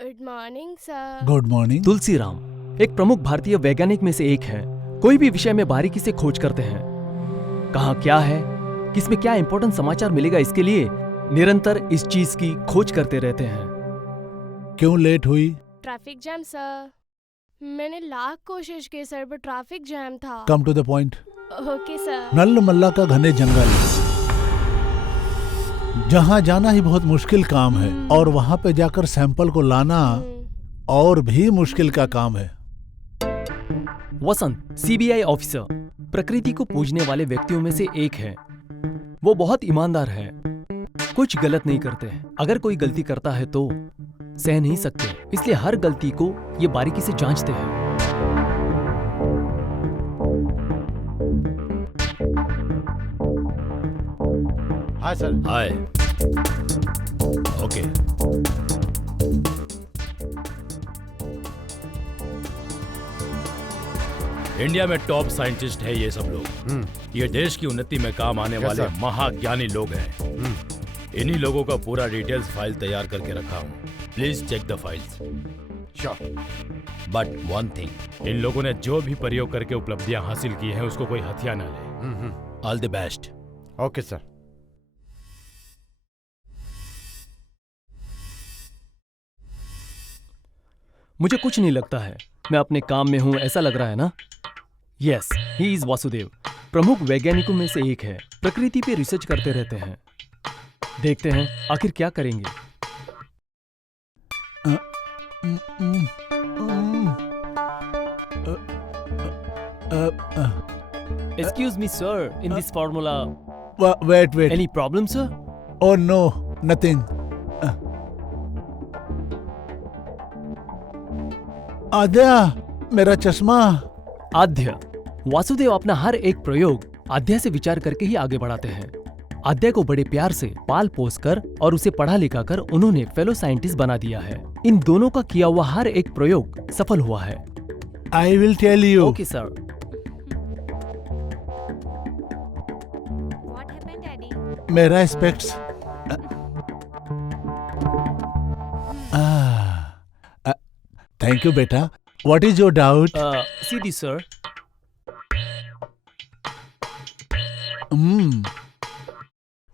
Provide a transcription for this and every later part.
Good morning sir. Good morning. Tulsiram एक प्रमुख भारतीय वैज्ञानिक में से एक है। कोई भी विषय में बारीकी से खोज करते हैं। कहाँ क्या है, किसमें क्या इंपॉर्टेंट समाचार मिलेगा, इसके लिए निरंतर इस चीज की खोज करते रहते हैं। क्यों लेट हुई? Traffic jam sir. मैंने लाख कोशिश की सर, पर ट्रैफिक जैम था। Come to the point. Okay sir. Nallamala का घने जंगल, जहाँ जाना ही बहुत मुश्किल काम है और वहाँ पे जाकर सैंपल को लाना और भी मुश्किल का काम है। वसंत सीबीआई ऑफिसर प्रकृति को पूजने वाले व्यक्तियों में से एक है। वो बहुत ईमानदार है, कुछ गलत नहीं करते। अगर कोई गलती करता है तो सह नहीं सकते, इसलिए हर गलती को ये बारीकी से जांचते हैं। हाँ सर। हाय। ओके। इंडिया में टॉप साइंटिस्ट है ये सब लोग। ये देश की उन्नति में काम आने वाले महाज्ञानी लोग हैं। इन्हीं लोगों का पूरा डिटेल्स फाइल तैयार करके रखा हूँ। Please check the files. Sure. But one thing, इन लोगों ने जो भी प्रयोग करके उपलब्धियां हासिल की हैं उसको कोई हथिया ना ले। All the best. Okay sir. मुझे कुछ नहीं लगता है, मैं अपने काम में हूं ऐसा लग रहा है ना? Yes, he is Vasudev. प्रमुख वैज्ञानिकों में से एक है। प्रकृति पे रिसर्च करते रहते हैं। देखते हैं आखिर क्या करेंगे। Excuse me sir, in this formula wait wait. Any problem sir? Oh no, nothing. Aadya, मेरा चश्मा। आद्य। वासुदेव अपना हर एक प्रयोग आद्या से विचार करके ही आगे बढ़ाते हैं। आद्या को बड़े प्यार से पाल पोस कर और उसे पढ़ा लिखा कर उन्होंने फेलो साइंटिस्ट बना दिया है। इन दोनों का किया हुआ हर एक प्रयोग सफल हुआ है। I will tell you. Okay sir. What happened, Daddy? मेरा स्पेक्ट्स। थैंक यू बेटा। What is your doubt? See this sir.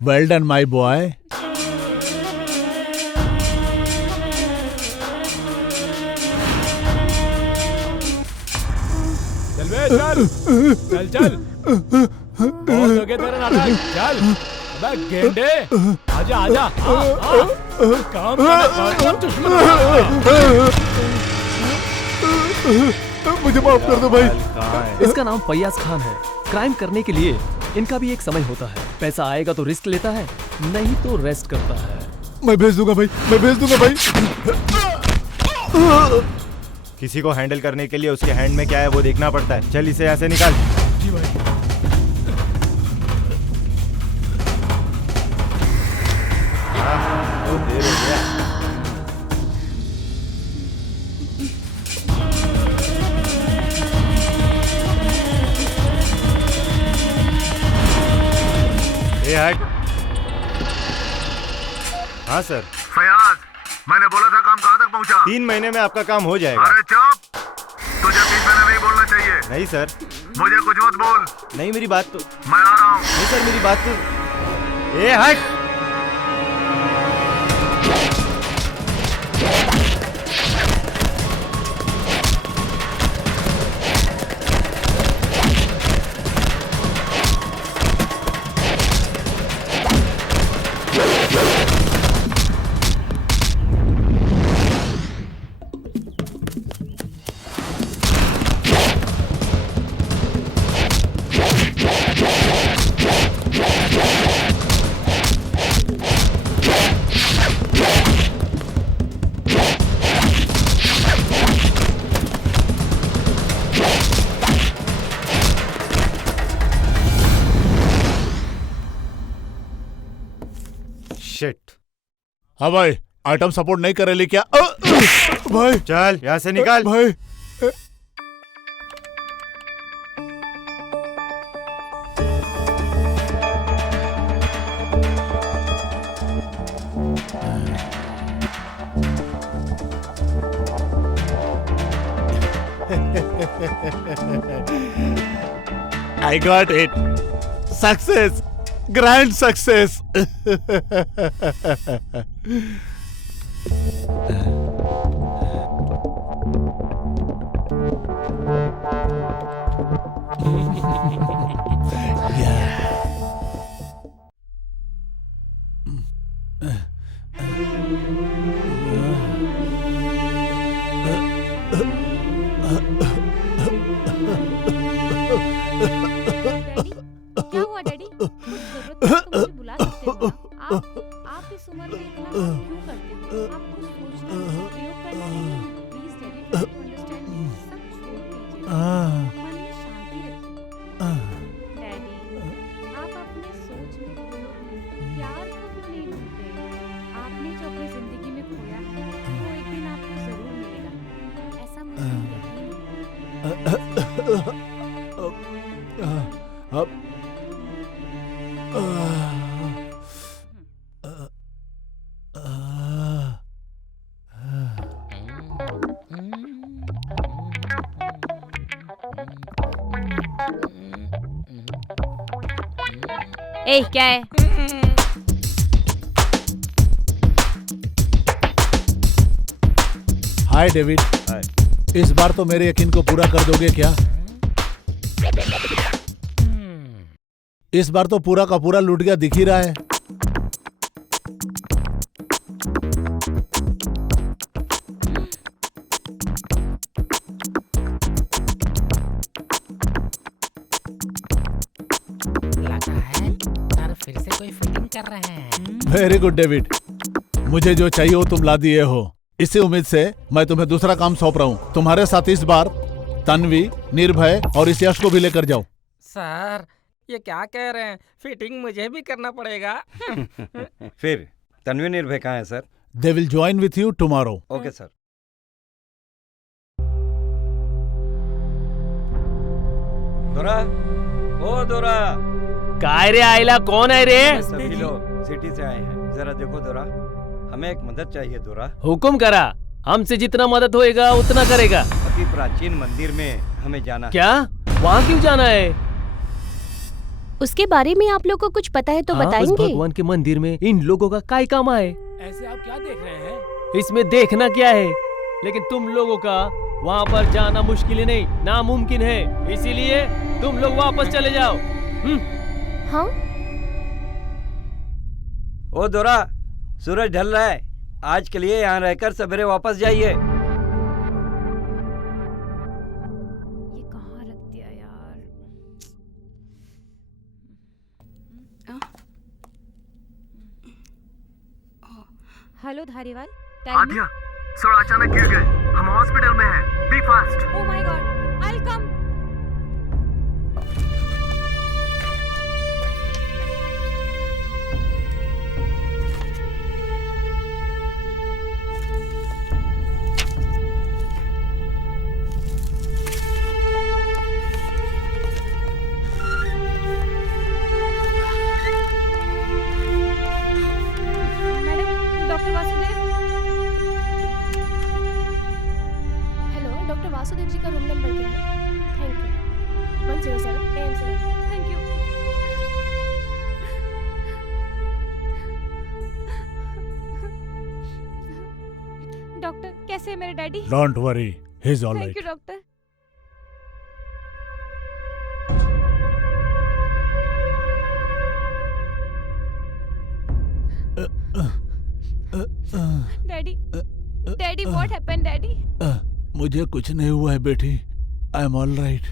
Well done my boy. चल बे, चल चल चल। बहुत हो गया तेरा नाटक। चल अबे गेंडे, आजा आजा। काम मुझे माफ कर दो भाई। इसका नाम फैयाज खान है। क्राइम करने के लिए इनका भी एक समय होता है। पैसा आएगा तो रिस्क लेता है, नहीं तो रेस्ट करता है। मैं भेज दूंगा भाई, मैं भेज दूंगा भाई। किसी को हैंडल करने के लिए उसके हैंड में क्या है वो देखना पड़ता है। चल इसे यहाँ से निकाल। जी भाई। हाँ, बहुत देर हो गया। ए हट। हाँ सर। फयाज, मैंने बोला था काम कहाँ तक पहुँचा? 3 महीने में आपका काम हो जाएगा। अरे चुप, तुझे 3 महीने नहीं बोलना चाहिए। नहीं सर। मुझे कुछ मत बोल, नहीं मेरी बात तो। मैं आ रहा हूँ। नहीं सर मेरी बात तो। ए हट। शिट। हाँ भाई, आइटम सपोर्ट नहीं कर रहे क्या? भाई चल यहाँ से निकाल। भाई I got it. Success. Grand success. Daddy, क्या हुआ डैडी? कुछ जरूरत हो तो मुझे बुला सकते हो ना? आप इस उम्र में इतना काम क्यों करते हो? आप कुछ सोचना प्रयोग करने के लिए please daddy try to understand me. सब छोड़ दीजिए, मन में शांति रखिए। डैडी, आप अपने सोच में प्यार कभी नहीं ढूंढते। आपने जो अपनी जिंदगी में खोया है वो एक दिन आपको जरूर मिलेगा, ऐसा मुझे यकीन है। अब ए, क्या है? Hi David. हाय। इस बार तो मेरे यकीन को पूरा कर दोगे क्या? इस बार तो पूरा का पूरा लूट गया दिख ही रहा है। लगा है सर फिर से कोई फिटिंग कर रहे हैं। वेरी गुड डेविड, मुझे जो चाहिए वो तुम ला दिए हो। इसी उम्मीद से मैं तुम्हें दूसरा काम सौंप रहा हूँ। तुम्हारे साथ इस बार तन्वी, निर्भय और इस यश को भी लेकर जाओ। सर ये क्या कह रहे हैं? फिटिंग मुझे भी करना पड़ेगा। फिर तन्वी निर्भय कहाँ है sir? They will join with you tomorrow. Okay sir. दोरा, ओ दोरा। काय रे आयला, कौन है रे? सभी लोग सिटी से आए हैं, जरा देखो दोरा, हमें एक मदद चाहिए दोरा। हुकुम करा, हमसे जितना मदद होएगा उतना करेगा। अति प्राचीन मंदिर में हमें जाना है। क्या? वहाँ क्यों जाना है? उसके बारे में आप लोग को कुछ पता है तो हाँ, उस बताएंगे? भगवान के मंदिर में इन लोगों का काय काम है? ऐसे आप क्या देख रहे हैं? इसमें देखना क्या है? लेकिन तुम लोगों का वहाँ पर जाना मुश्किल ही नहीं, नामुमकिन है। इसीलिए तुम लोग वापस चले जाओ। हाँ? ओ दोरा, सूरज ढल रहा है, आज के लिए यहाँ रहकर सवेरे वापस जाइए। ये कहाँ रख दिया यार? हेलो धारीवाल, आध्या, सर अचानक गिर गए। हम हॉस्पिटल में हैं। Be fast. Oh my god, I will come. Doctor Vasudev. Hello, doctor Vasudev ji का रूम नंबर क्या है? Thank you. 107 AM 7। Thank you. Doctor, कैसे है मेरे daddy? Don't worry, he is all thank you right. Doctor. Daddy, daddy what happened daddy? मुझे कुछ नहीं हुआ है बेटी, I am all right.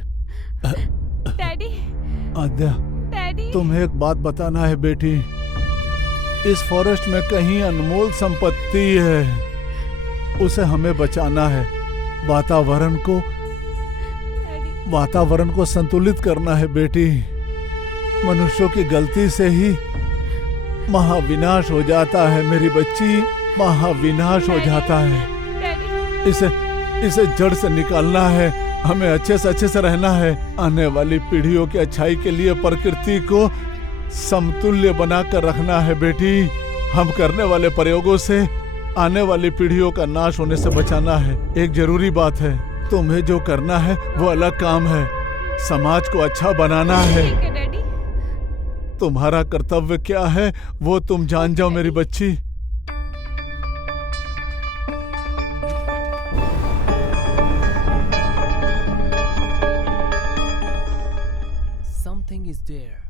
Daddy, Aadya, daddy. तुम्हें एक बात बताना है बेटी। इस फॉरेस्ट में कहीं अनमोल संपत्ति है, उसे हमें बचाना है। वातावरण को संतुलित करना है बेटी। मनुष्यों की गलती से ही महाविनाश हो जाता है मेरी बच्ची, महाविनाश हो जाता है। इसे जड़ से निकालना है। हमें अच्छे से रहना है। आने वाली पीढ़ियों की अच्छाई के लिए प्रकृति को समतुल्य बनाकर रखना है बेटी। हम करने वाले प्रयोगों से आने वाली पीढ़ियों का नाश होने से बचाना है। एक जरूरी बात है, तुम्हें जो करना है वो अलग काम है, समाज को अच्छा बनाना है। ठीक है डैडी। तुम्हारा कर्तव्य क्या है वो तुम जान जाओ मेरी बच्ची। Something is there.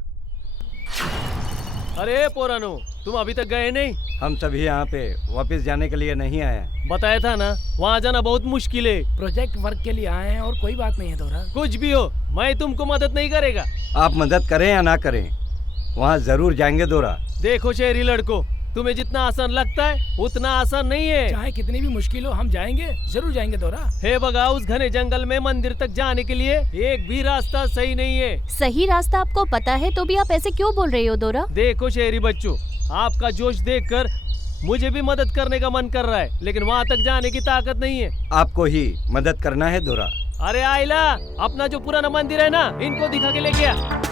अरे पोरानो, तुम अभी तक गए नहीं? हम सभी यहाँ पे वापस जाने के लिए नहीं आए हैं। बताया था ना, वहाँ जाना बहुत मुश्किल है। प्रोजेक्ट वर्क के लिए आए हैं और कोई बात नहीं है दोरा। कुछ भी हो, मैं तुमको मदद नहीं करेगा। आप मदद करें या ना करें, वहाँ जरूर जाएंगे दोरा। देखो शहरी लड़को, तुम्हें जितना आसान लगता है उतना आसान नहीं है। चाहे कितनी भी मुश्किल हो हम जाएंगे, जरूर जाएंगे दोरा। हे बगा, उस घने जंगल में मंदिर तक जाने के लिए एक भी रास्ता सही नहीं है। सही रास्ता आपको पता है तो भी आप ऐसे क्यों बोल रहे हो दोरा? देखो शहरी बच्चों, आपका जोश देखकर मुझे भी मदद करने का मन कर रहा है, लेकिन वहाँ तक जाने की ताकत नहीं है। आपको ही मदद करना है दोरा। अरे आइला, अपना जो पुराना मंदिर है ना, इनको दिखा के लेके आ।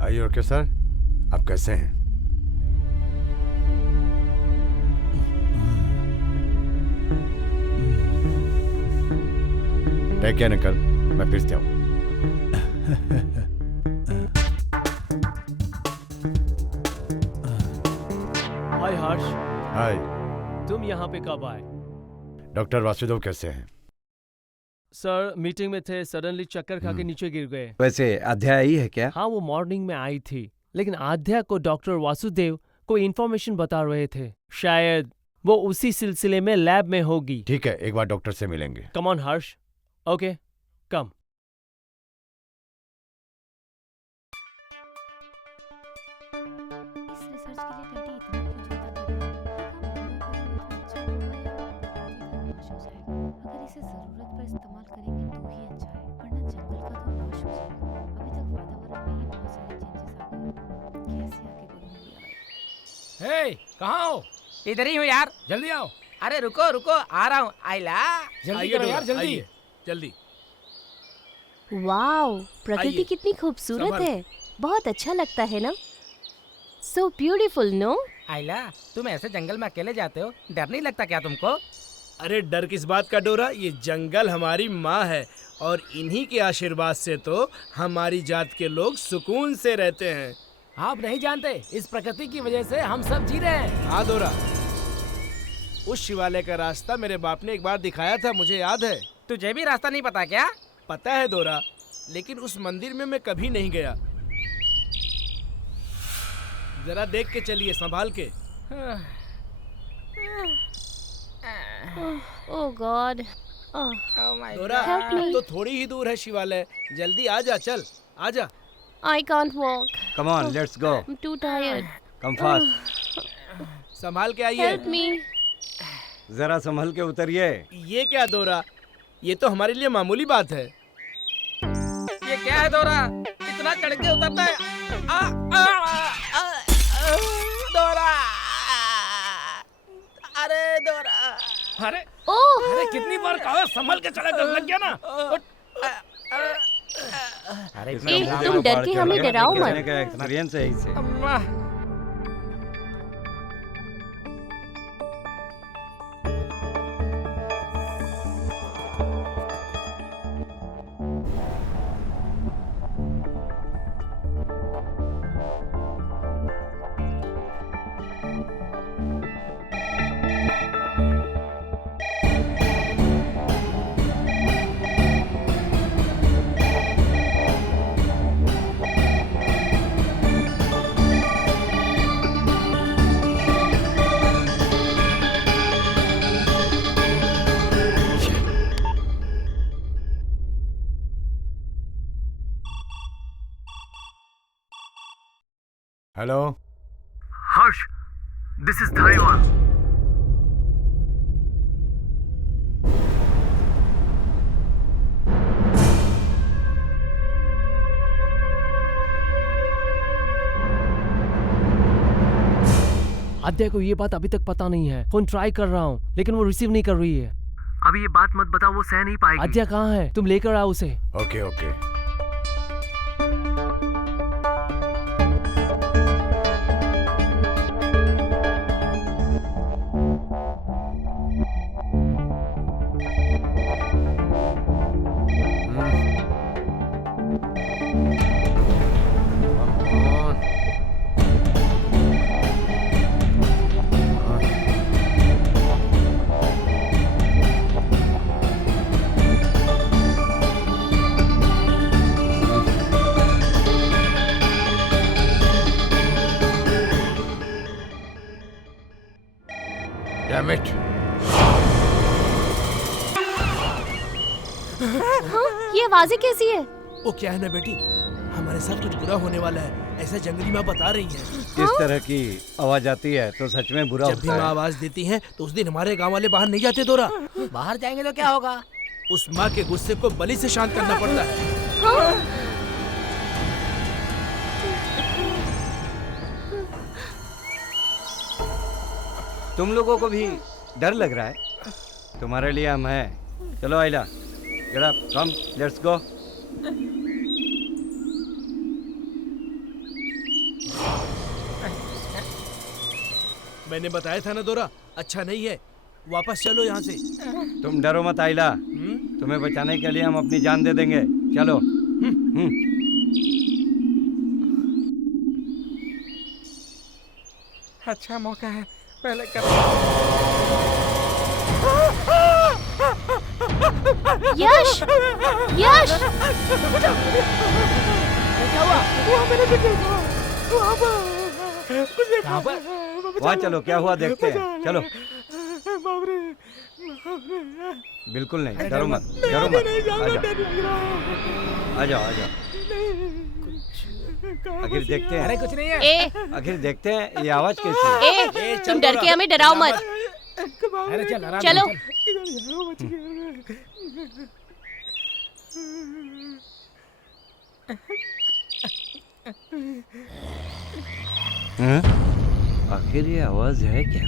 आइए ओके सर, आप कैसे हैं? टेक केयर निकल, मैं फिर से आऊँ। हाय हर्ष। हाय। तुम यहाँ पे कब आए? डॉक्टर वासुदेव कैसे हैं? सर मीटिंग में थे, सडनली चक्कर खा के नीचे गिर गए। वैसे अध्याय आई है क्या? हाँ, वो मॉर्निंग में आई थी, लेकिन आध्या को डॉक्टर वासुदेव कोई इन्फॉर्मेशन बता रहे थे। शायद वो उसी सिलसिले में लैब में होगी। ठीक है, एक बार डॉक्टर से मिलेंगे। Come on Harsh. ओके, कम। इस रिसर्च के लिए डैडी इतना क्यों चिंता कर रहे हैं? काम पूरा करेंगे तो अच्छा होगा या आगे नाश हो जाएगा। अगर इसे जरूरत पर इस्तेमाल करेंगे तो ही अच्छा है, वरना जंगल का तो नाश हो जाएगा। अभी तक वातावरण में ही बहुत सारे चेंजेस आ गए। कैसे आगे बढ़ूंगी यार? हे, कहाँ हो? इधर ही हूँ यार। जल्दी आओ। अरे रुको रुको, आ रहा हूँ। आइला, जल्दी करो यार, जल्दी जल्दी। वाओ, प्रकृति आइए। कितनी खूबसूरत संभल। है। बहुत अच्छा लगता है ना? So beautiful, no? आइला, तुम ऐसे जंगल में अकेले जाते हो, डर नहीं लगता क्या तुमको? अरे डर किस बात का डोरा, ये जंगल हमारी माँ है और इन्हीं के आशीर्वाद से तो हमारी जात के लोग सुकून से रहते हैं। आप नहीं जानते, इस प्रकृति की वजह से हम सब जी रहे हैं। हाँ डोरा, उस शिवालय का रास्ता मेरे बाप ने एक बार दिखाया था, मुझे याद है। तुझे भी रास्ता नहीं पता क्या? पता है डोरा, लेकिन उस मंदिर में मैं कभी नहीं गया। जरा देख के चलिए, संभाल के। ओह गॉड। डोरा, Help me. तो थोड़ी ही दूर है शिवालय, जल्दी आ जा, चल आ जा। I can't walk. Come on, let's go. I'm too tired. Come fast. संभाल के आइए। Help me. जरा संभल के उतरिए। ये क्या डोरा, ये तो हमारे लिए मामूली बात है। ये क्या है दोरा? इतना चढ़ के उतरना है? दोरा! अरे दोरा! अरे ओह! अरे कितनी बार कहा, संभल के चला, डर लग गया ना। अरे इसका मुंह तुम देखो, डर बाहर के चल हमें गया। डराओ कहने मत। का एक्सपीरियंस है इसे। अम्मा। Hello. Harsh, this is Dhariwal. Aadya को ये बात अभी तक पता नहीं है। फोन ट्राई कर रहा हूँ, लेकिन वो रिसीव नहीं कर रही है। अभी ये बात मत बताओ, वो सह नहीं पाएगी। आद्या कहाँ है? तुम लेकर आओ उसे। Okay okay. आवाजें कैसी है? वो क्या है ना बेटी, हमारे साथ कुछ बुरा होने वाला है, ऐसा जंगली माँ बता रही है। इस तरह की आवाज आती है तो सच में बुरा जब भी होता माँ है। आवाज देती है तो उस दिन हमारे गांव वाले बाहर नहीं जाते दोरा। बाहर जाएंगे तो क्या होगा? उस माँ के गुस्से को बलि से शांत करना पड़ता है। तुम लोगों को भी डर लग रहा है? तुम्हारे लिए हम हैं। चलो Aila, get up, come, let's go. मैंने बताया था ना दोरा, अच्छा नहीं है, वापस चलो यहाँ से। तुम डरो मत आइला, तुम्हें बचाने के लिए हम अपनी जान दे देंगे। चलो। अच्छा मौका है, पहले कर। यश! यश! क्या हुआ? कहाँ पर? वहाँ चलो, क्या हुआ देखते हैं। चलो। बिल्कुल नहीं, डरो मत, डरो मत। आ जाओ, आ जाओ। आखिर देखते हैं। अरे कुछ नहीं है। आखिर देखते हैं ये आवाज कैसी है। तुम डर के हमें डराओ मत। अरे चल आराम चलो। हैं? आखिर ये आवाज है क्या?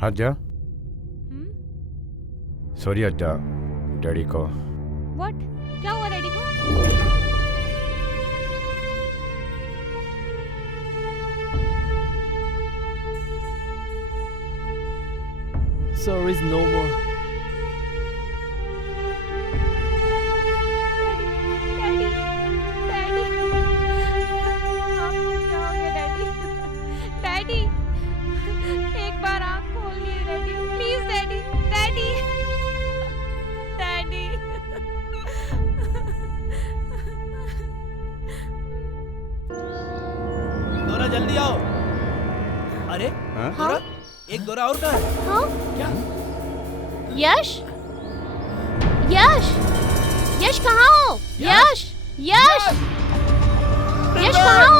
हाँ जा। सॉरी अड्डा, डैडी को। व्हाट? क्या हुआ डैडी को? Sorry is no more. Daddy, daddy, आपको क्या हो गया डैडी? डैडी, एक बार आँख खोलिए daddy, please daddy, daddy, daddy. दोरा जल्दी आओ। अरे हाँ? दोरा, एक दोरा और कहाँ है? हाँ? क्या? यश! यश! यश कहाँ हो? यश! यश! यश कहाँ हो?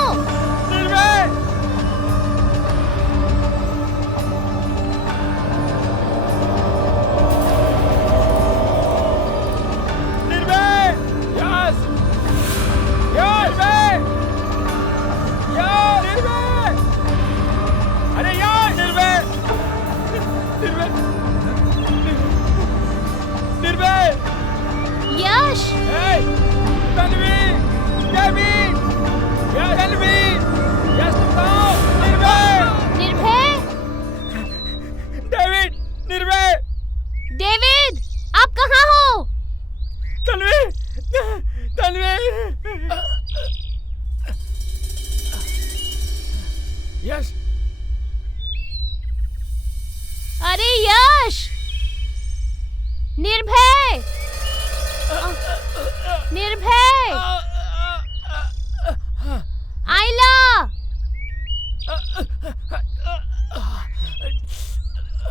यश! निर्भय! डेविड! आप कहाँ हो? यश, अरे यश! निर्भय! निर्भय! आइला!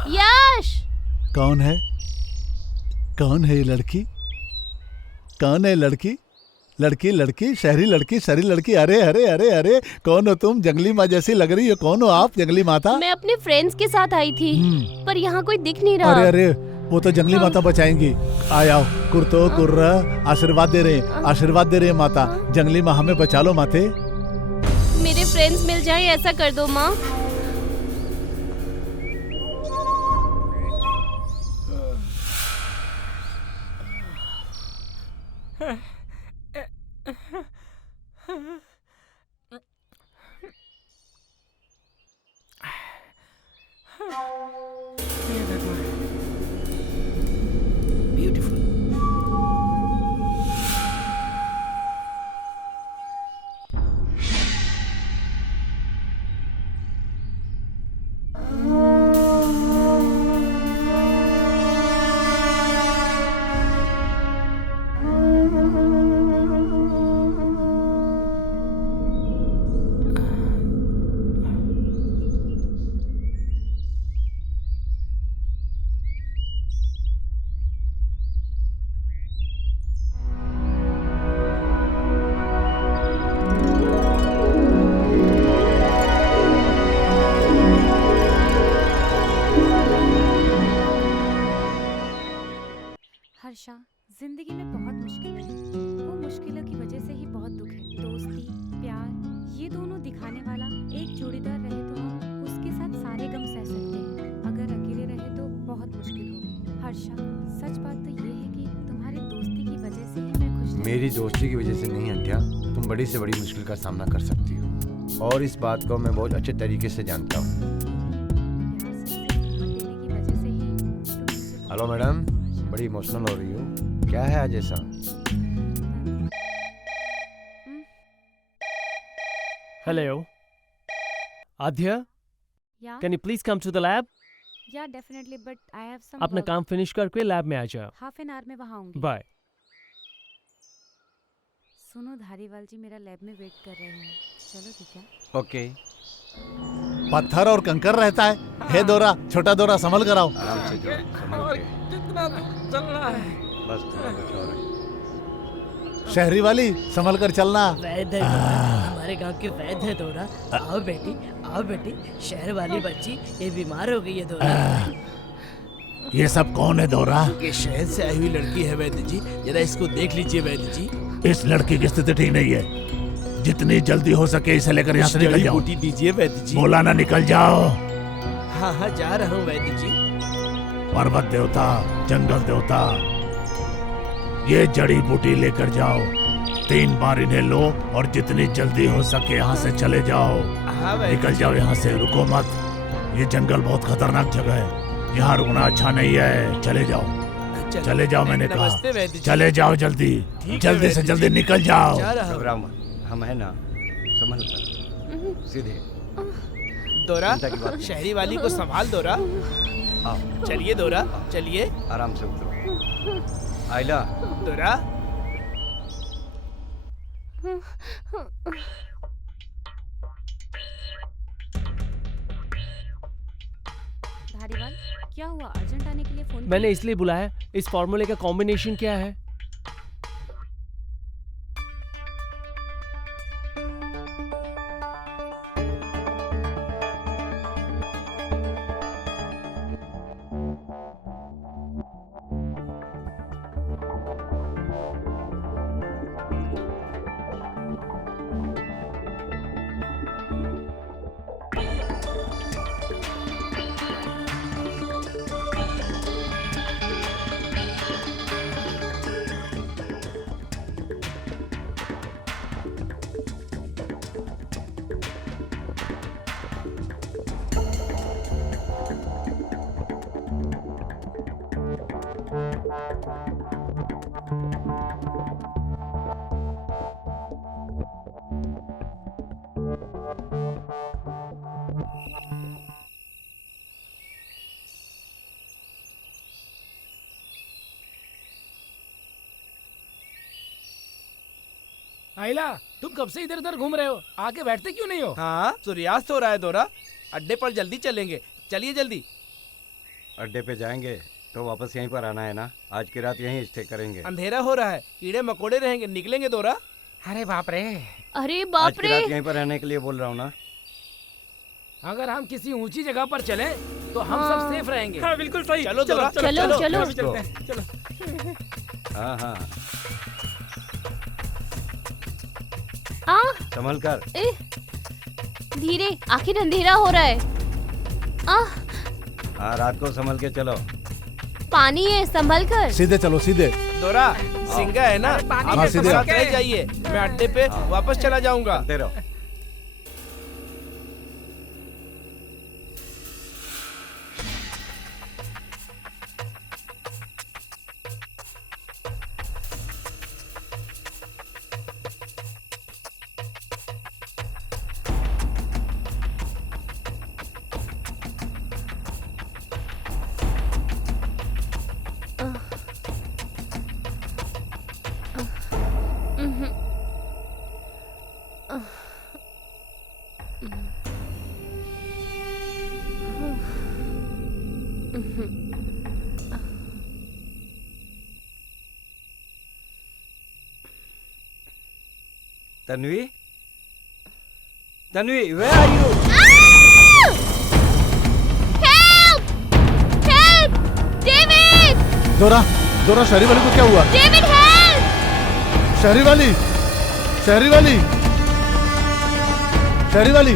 यश! कौन है? कौन है ये लड़की? कौन है लड़की? लड़की लड़की, शहरी लड़की, शहरी लड़की। अरे अरे अरे अरे, कौन हो तुम? जंगली माँ जैसी लग रही हो। कौन हो आप, जंगली माता? मैं अपने फ्रेंड्स के साथ आई थी, पर यहाँ कोई दिख नहीं रहा। अरे अरे, वो तो जंगली माता बचाएंगी। आओ, कुर्तो कुर्रा, आशीर्वाद दे रहे हैं, आशीर्वाद दे रहे हैं माता। जंगली माँ हमें बचा लो माते। मेरे फ्रेंड्स मिल जाए ऐसा कर दो माँ। ब्यूटीफुल। जिंदगी में बहुत मुश्किलें हैं। वो मुश्किलों की वजह से ही बहुत दुख है। दोस्ती, प्यार, ये दोनों दिखाने वाला एक जोड़ीदार रहे तो हम उसके साथ सारे गम सह सकते हैं। अगर अकेले रहे तो बहुत मुश्किल होगी। हर्षा, सच बात तो ये है कि तुम्हारी दोस्ती की वजह से ही मैं खुश रहती हूँ। मेरी दोस्ती की वजह से नहीं अंटिया, तुम बड़ी से बड़ी मुश्किल का सामना कर सकती हो और इस बात को मैं बहुत अच्छे तरीके से जानता हूँ। प्यार से हिम्मत देने की वजह से ही तुम मुझसे हेलो मैडम, बड़ी इमोशनल हो रही हो, क्या है आज ऐसा? Hello Aadya, yeah can you please come to the lab? Yeah definitely, but I have some अपना काम फिनिश करके लैब में आ जाओ। हाफ एन आवर में वहाँ आऊंगी। बाय। सुनो, धारीवाल जी मेरा लैब में वेट कर रहे हैं। चलो ठीक है। ओके। पत्थर और कंकर रहता है। हे दोरा, छोटा दोरा संभल कर आओ। आराम से जाओ, संभल और के। कितना दूर चलना है? बस थोड़ा कुछ और है। शहरी वाली संभल कर चलना। वैद्य है दोरा, हमारे गांव के वैद्य है दोरा। आओ बेटी, आओ बेटी। शहर वाली बच्ची ये बीमार हो गई है दोरा। ये सब कौन है दोरा? ये शहर से आई हुई लड़की है वैद्य जी, जरा इसको देख लीजिए वैद्य जी। इस लड़की की स्थिति ठीक नहीं है। जितनी जल्दी हो सके इसे लेकर यहाँ से निकल जाओ। बूटी दीजिए वैद्य जी। बोला ना निकल जाओ। हाँ हाँ, जा रहा हूँ वैद्य जी। पर्वत देवता, जंगल देवता, ये जड़ी बूटी लेकर जाओ। 3 बार इन्हें लो और जितनी जल्दी हो सके यहाँ से चले जाओ। हाँ वैद्य निकल जाओ यहाँ से, रुको मत। ये जंगल बहुत खतरनाक जगह है, यहाँ रुकना अच्छा नहीं है। चले जाओ, चले जाओ, मैंने कहा। नमस्ते वैद्य जी। चले जाओ जल्दी, ठीक है जल्दी से वैद्य जल्दी जी। निकल जाओ। जा रहा हूँ। घबराओ मत, हम है ना, संभल कर सीधे। दोरा, चिंता की बात नहीं। शहरी वाली को संभाल दोरा। आओ, चलिए दोरा, चलिए। आराम से उतरो। आइला, दोरा, धारीवाल, क्या हुआ? अर्जेंट आने के लिए फोन मैंने इसलिए बुलाया, इस फॉर्मूले का कॉम्बिनेशन क्या है? आइला, तुम कब से इधर उधर घूम रहे हो? आके बैठते क्यों नहीं हो? हाँ सूर्यास्त हो रहा है दोरा, अड्डे पर जल्दी चलेंगे। चलिए जल्दी। अड्डे पे जाएंगे तो वापस यहीं पर आना है ना? आज की रात यहीं स्टे करेंगे। अंधेरा हो रहा है, कीड़े मकोड़े रहेंगे, निकलेंगे दोरा। अरे बाप रे, अरे आज बाप की रे। रात यहीं पर रहने के लिए बोल रहा हूँ ना। अगर हम किसी ऊंची जगह पर चलें तो हम सब सेफ रहेंगे। हाँ बिल्कुल सही। चलो दोरा, चलो चलो। चलो। चलो। हाँ हाँ, आ, संभल कर। धीरे, आखिर अंधेरा हो रहा है। आ, हाँ, रात को संभल के चलो। पानी है, संभल कर। सीधे चलो, सीधे। दोरा, सिंगा है ना, पानी आप में मेरे सीधे साथ आओ। रह जाइए, मैं अड्डे पे वापस चला जाऊंगा। चलते रहो। Tanvi, Tanvi, where are you? Help! Help! David! दोरा, डोरा, शहरी वाली को क्या हुआ? David help! शहरी वाली, शहरी वाली, शहरी वाली,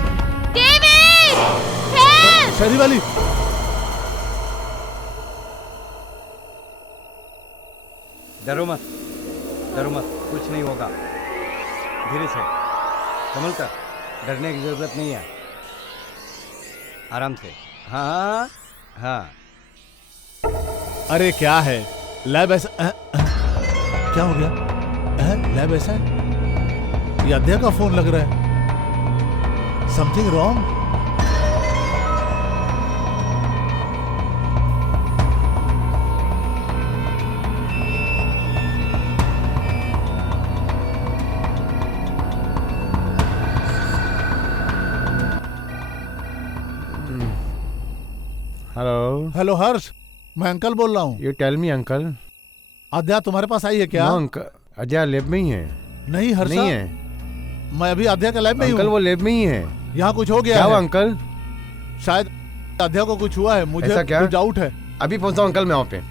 डेविड हेल्प! शहरी वाली। डरो मत, डरो मत, कुछ नहीं होगा। धीरे से संभल कर, डरने की जरूरत नहीं है। आराम से। हाँ हाँ। अरे क्या है, लैब ऐसा क्या हो गया? लैब ऐसा है? ये अध्यय का फोन लग रहा है। Something wrong? Hello hello Harsh, मैं अंकल बोल रहा हूँ। You tell me uncle. Aadya तुम्हारे पास आई है क्या? नो अंकल, अजय लैब में ही है। नहीं हर्ष, नहीं है। मैं अभी अद्या के लैब में ही हूँ। अंकल वो लैब में ही है। यहाँ कुछ हो गया क्या है हुआ अंकल? शायद अद्या को कुछ हुआ है, मुझे ऐसा क्या? कुछ डाउट है। अभी पहुंचता हूँ अंकल मैं वहाँ पे।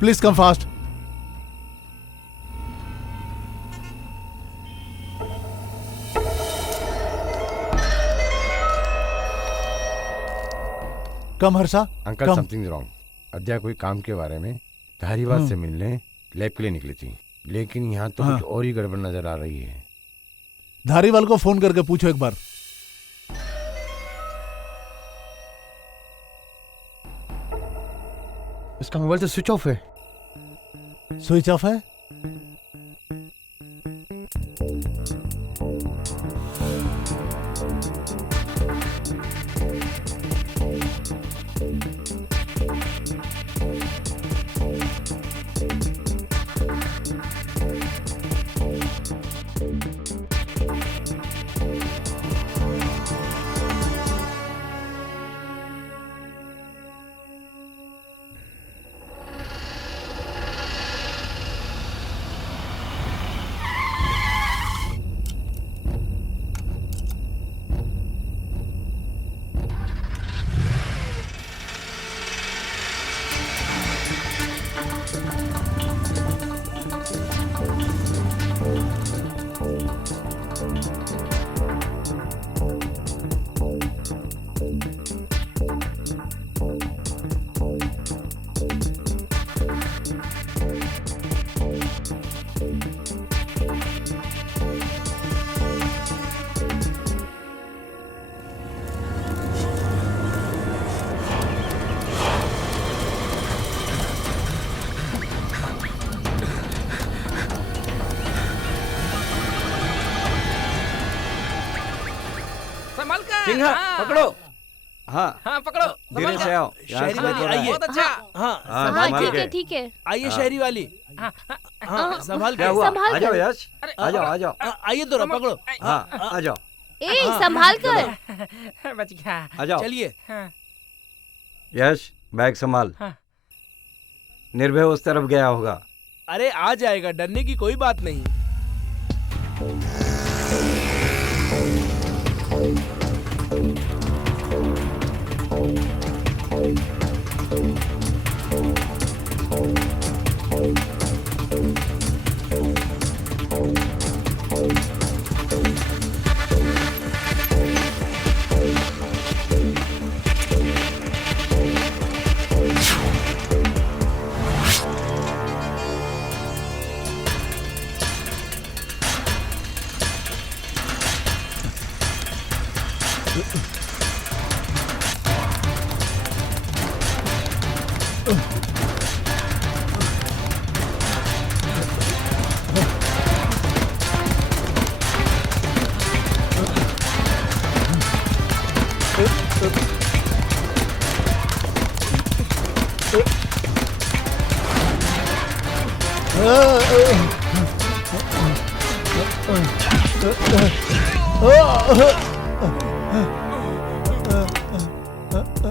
Please come fast. Come Harsha, uncle come. Something wrong. Aadya कोई काम के बारे में धारीवाल से मिलने लैब के लिए निकली थी, लेकिन यहाँ तो कुछ और ही गड़बड़ नजर आ रही है। धारीवाल को फोन करके पूछो एक बार। इसका मोबाइल तो स्विच ऑफ है। स्विच ऑफ है? सिंघा पकड़ो। हाँ हाँ पकड़ो। धीरे से आओ। शहरी वाली आइए। बहुत अच्छा। हाँ हाँ, हाँ संभाल ठीक के। है ठीक है। आइए शहरी वाली। हाँ संभाल क्या के। हुआ? संभाल आ जाओ कर। यश, आ जाओ आ जाओ। आइए दोरा पकड़ो। हाँ आ जाओ ए संभाल कर। बच गया। आ जाओ। चलिए। यश बैग संभाल। निर्भय उस तरफ गया होगा। अरे आ जाएगा, डरने की कोई बात नहीं।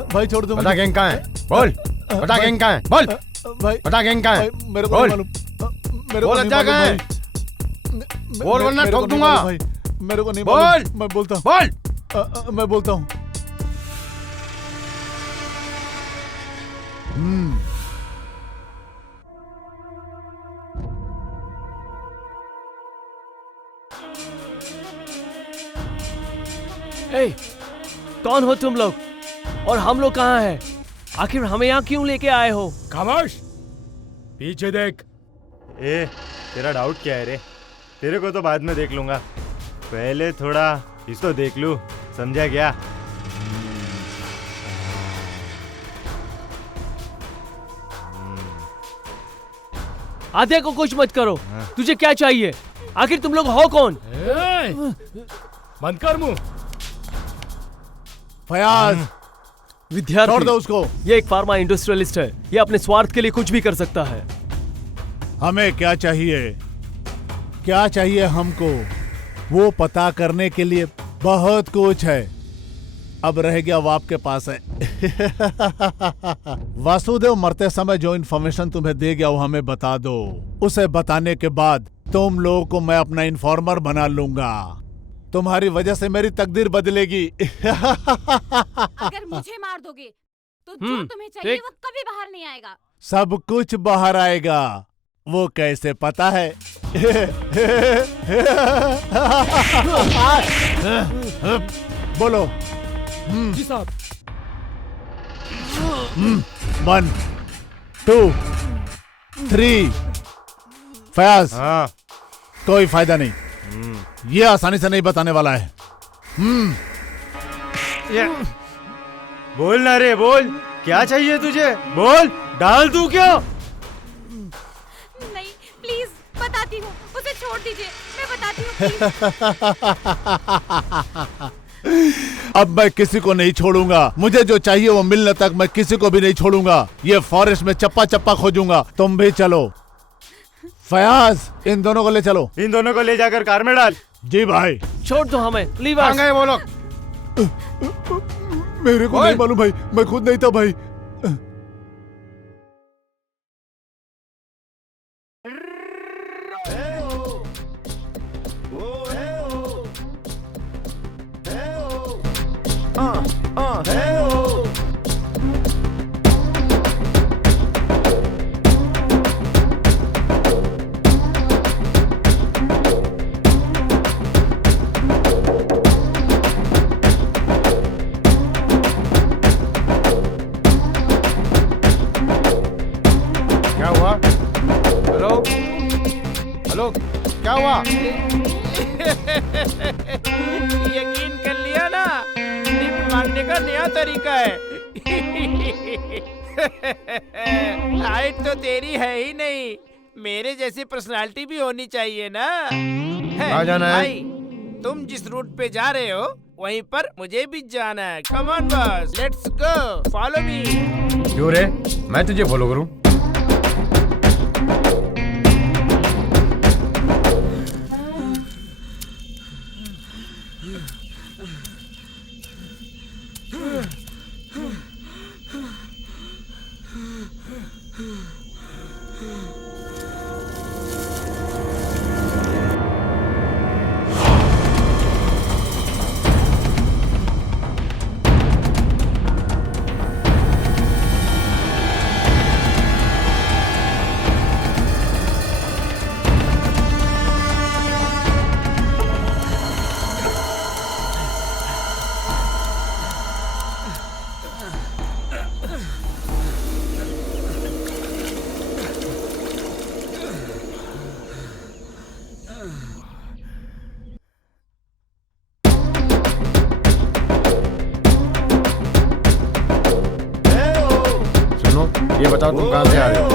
भाई छोड़ दो बता मुझे। गैंग कहाँ है? बोल। बता गैंग कहाँ है? बोल। भाई बता गैंग कहाँ है? भाई, मेरे को बोल। नहीं मालूम। मेरे को बोल नहीं अज्जा कहाँ है? मालूम बोल वरना मेरे को ठोक नहीं दूंगा। मालूम भाई, मेरे को नहीं बोल। मालूम। मैं बोलता हूँ। बोल। मैं बोलता हूँ। ए, कौन हो तुम लोग और हम लोग कहाँ हैं? आखिर हमें यहाँ क्यों लेके आए हो? खामोश, पीछे देख। ए, तेरा डाउट क्या है रे? तेरे को तो बाद में देख लूंगा, पहले थोड़ा इसको देख लूं, समझा क्या? आधे को कुछ मत करो। तुझे क्या चाहिए? आखिर तुम लोग हो कौन? बंद कर मुंह। फयाज, विद्यार्थी, छोड़ दो उसको। ये एक फार्मा इंडस्ट्रियलिस्ट है। ये अपने स्वार्थ के लिए कुछ भी कर सकता है। हमें क्या चाहिए? क्या चाहिए हमको? वो पता करने के लिए बहुत कुछ है। अब रह गया वो आपके पास है। वासुदेव मरते समय जो इन्फॉर्मेशन तुम्हें दे गया वो हमें बता दो। उसे बताने के बाद तुम लोगों को मैं अपना इन्फॉर्मर बना लूंगा। तुम्हारी वजह से मेरी तकदीर बदलेगी। अगर मुझे मार दोगे तो जो तुम्हें चाहिए वो कभी बाहर नहीं आएगा। सब कुछ बाहर आएगा। वो कैसे पता है? बोलो। जी साहब। 1 2 3। फयाज, कोई फायदा नहीं। ये आसानी से नहीं बताने वाला है। बोल ना रे, बोल, क्या चाहिए तुझे? बोल, डाल दूं क्या? नहीं, प्लीज, बताती हूँ, उसे छोड़ दीजिए, मैं बताती हूँ। अब मैं किसी को नहीं छोड़ूंगा। मुझे जो चाहिए वो मिलने तक मैं किसी को भी नहीं छोड़ूंगा। ये फॉरेस्ट में चप्पा चप्पा खोजूंगा। तुम भी चलो। फयाज, इन दोनों को ले चलो। इन दोनों को ले जाकर कार में डाल। जी भाई। छोड़ दो हमें। Leave us. कहाँ गए वो लोग? मेरे को नहीं मालूम भाई, मैं खुद नहीं था भाई। क्या हुआ? हेलो हेलो, क्या हुआ? यकीन कर लिया ना, टिप मांगने का नया तरीका है। हाइट तो तेरी है ही नहीं, मेरे जैसी पर्सनालिटी भी होनी चाहिए ना। कहाँ जाना है? भाई, तुम जिस रूट पे जा रहे हो वहीं पर मुझे भी जाना है। Come on boss, let's go, follow me. क्यों रे, मैं तुझे फॉलो करूं? ये बताओ तुम कहाँ से आ रहे हो?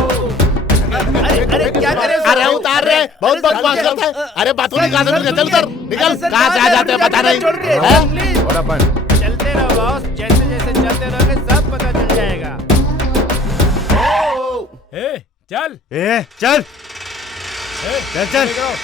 अरे क्या करे? अरे उतार रहे, बहुत बकवास करता है। अरे बातों निकाल, चल कर, निकल। कहाँ से आ जाते हैं पता नहीं। चलते रहो बॉस, जैसे जैसे चलते रहोगे सब पता चल जाएगा। चल चल चल चल।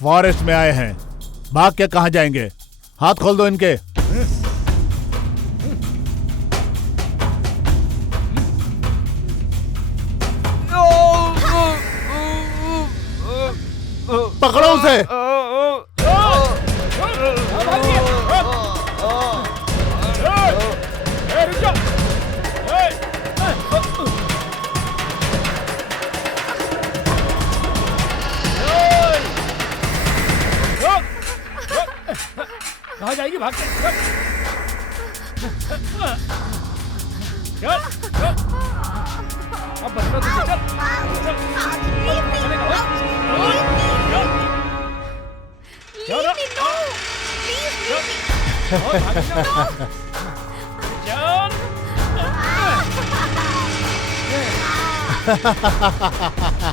फॉरेस्ट में आए हैं, भाग के कहाँ जाएंगे? हाथ खोल दो इनके। से। कहाँ जाएगी? भाग के चल चल। अब बचना तो चल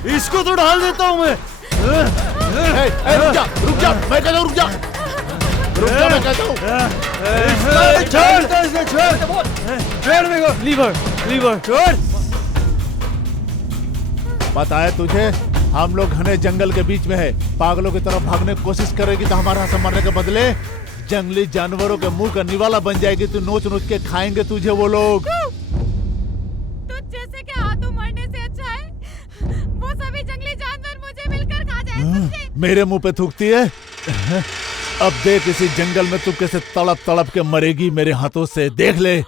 इसको तो डाल देता हूँ मैं। रुक जा, मैं कहता हूँ रुक जा, मैं कहता हूँ। छोड़ मेरे को। लीवर छोड़। पता है तुझे, हम लोग घने जंगल के बीच में है, पागलों की तरफ भागने की कोशिश करेगी तो हमारा हाथ मरने के बदले जंगली जानवरों के मुंह का निवाला बन जाएगी। तू नोच नोच के खाएंगे तुझे वो लोग। तो जैसे कि हाथों मरने से अच्छा है वो सभी जंगली जानवर मुझे मिलकर खा जाए। मेरे मुंह पे थूकती है। अब देख इसी जंगल में तू कैसे तड़प तड़प के मरेगी मेरे हाथों से, देख ले।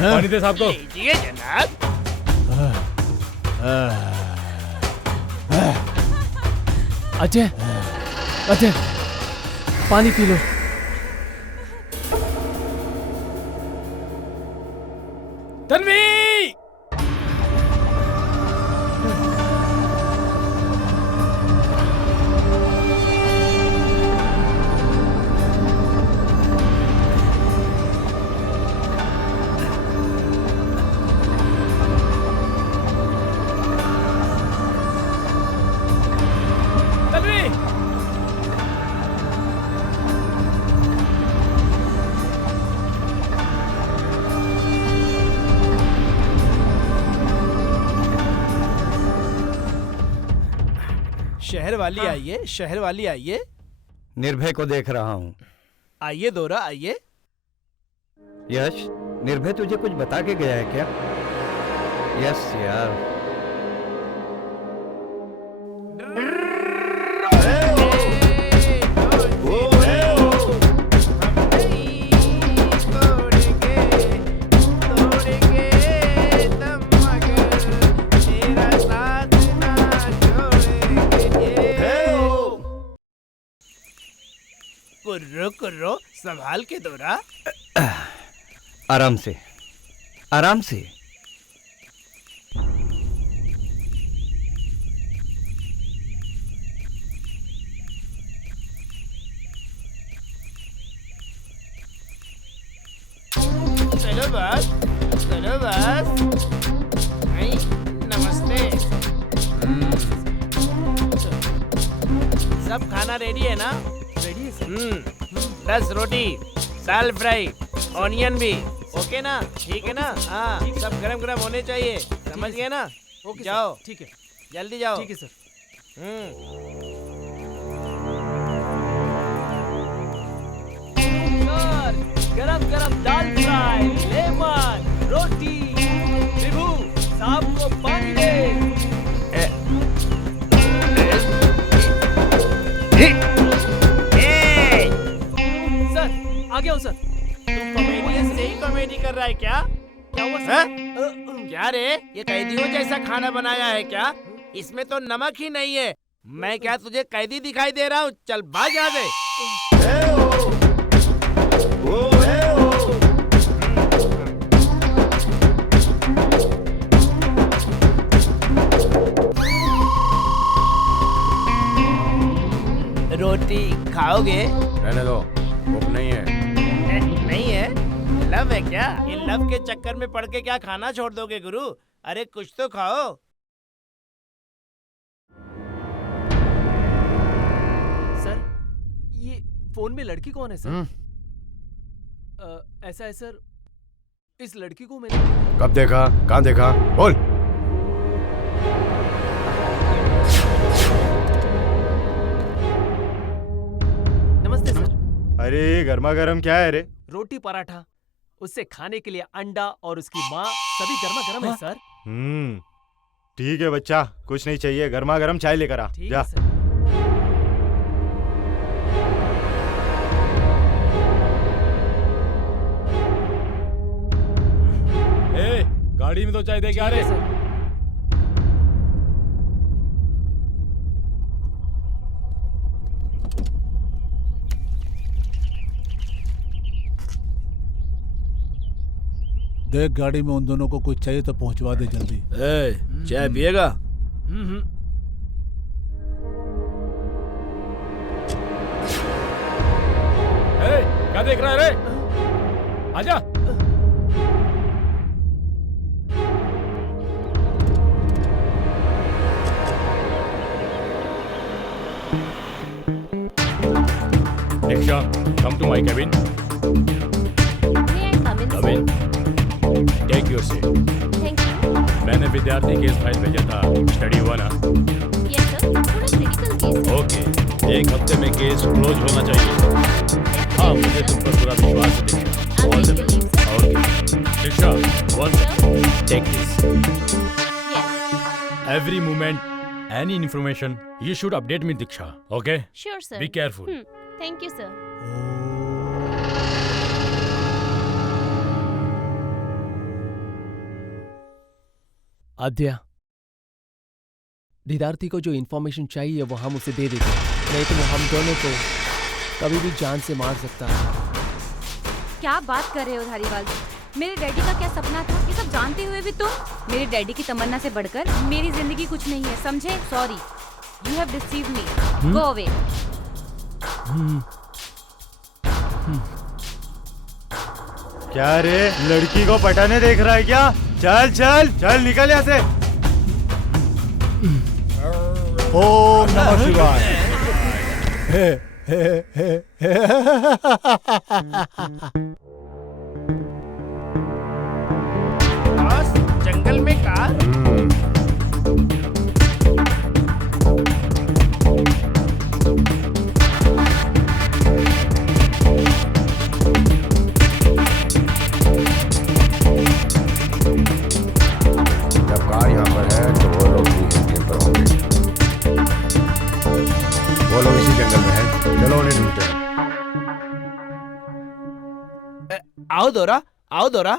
पानी दे साहब को। लीजिए जनाब। अजय, अजय, पानी पी लो। तन्वी! शहर वाली आइए। निर्भय को देख रहा हूँ। आइए दोरा आइए। यश, निर्भय तुझे कुछ बता के गया है क्या? यस यार। कुर्रो संभाल के दोरा। आराम से, आराम से। चलो बस। नमस्ते। सब खाना रेडी है ना? रेडी है सर। 10 रोटी, दाल फ्राई, ऑनियन भी, ओके ना? ठीक है ना? हाँ, सब गरम गरम होने चाहिए, समझ गए ना? ओके जाओ। ठीक है, जल्दी जाओ। ठीक है सर। गरम गरम दाल फ्राई, लेमन, रोटी। विभू, साहब को पानी दे। सर, आ गया हूँ सर। तू कॉमेडियन से ही कॉमेडी कर रहा है क्या? क्या हुआ सर? क्या रे, ये कैदियों जैसा खाना बनाया है क्या? इसमें तो नमक ही नहीं है। मैं क्या तुझे कैदी दिखाई दे रहा हूँ? चल भाग यहाँ से। रोटी खाओगे? रहने दो, भूख नहीं है। नहीं है? लव है क्या? ये लव के चक्कर में पड़ के क्या खाना छोड़ दोगे गुरु? अरे कुछ तो खाओ। सर, ये फोन में लड़की कौन है सर? ऐसा है सर, इस लड़की को मैंने कब देखा, कहाँ देखा, बोल। नमस्ते सर। अरे गर्मा गर्म क्या है रे? रोटी पराठा, उससे खाने के लिए अंडा और उसकी माँ, सभी गर्मा गर्म है सर। ठीक है बच्चा, कुछ नहीं चाहिए, गर्मा गर्म चाय लेकर आ। जा। ए, गाड़ी में तो चाय दे के आ रहे। देख गाड़ी में उन दोनों को कुछ चाहिए तो पहुंचवा दे जल्दी। चाय पिएगा? क्या देख रहा है रे? आजा। Diksha, come to my cabin. May I come in, Come sir? in. Take your seat. Thank you. मैंने विद्यार्थी केस फाइल भेजा था, स्टडी हुआ ना? Yes, sir. थोड़ा क्रिटिकल केस है। ओके, 1 हफ्ते में केस क्लोज होना चाहिए। हाँ, मुझे तुम पर पूरा विश्वास है दीक्षा। All the best. Okay, Diksha, take this. Yes. Every moment, any information, you should update me, Diksha. Okay? Sure, sir. Be careful. Thank you, sir. आद्या, दीदार्थी को जो इन्फॉर्मेशन चाहिए वो हम उसे दे देते हैं, नहीं तो वो हम दोनों को कभी भी जान से मार सकता है। क्या बात कर रहे हो धारीवाल? मेरे डैडी का क्या सपना था, ये सब जानते हुए भी तुम? मेरे डैडी की तमन्ना से बढ़कर मेरी जिंदगी कुछ नहीं है, समझे? Sorry, you have deceived me, go away. क्या रे, लड़की को पटाने देख रहा है क्या? चल चल चल, निकल यहाँ से। ओम नमः शिवाय। हे हे हे हे। जंगल में कार? जब कार यहाँ पर है तो वो लोग भी यहीं पर होंगे। वो लोग इसी जंगल में हैं, चलो उन्हें ढूंढते हैं। आओ दोरा, आओ दोरा।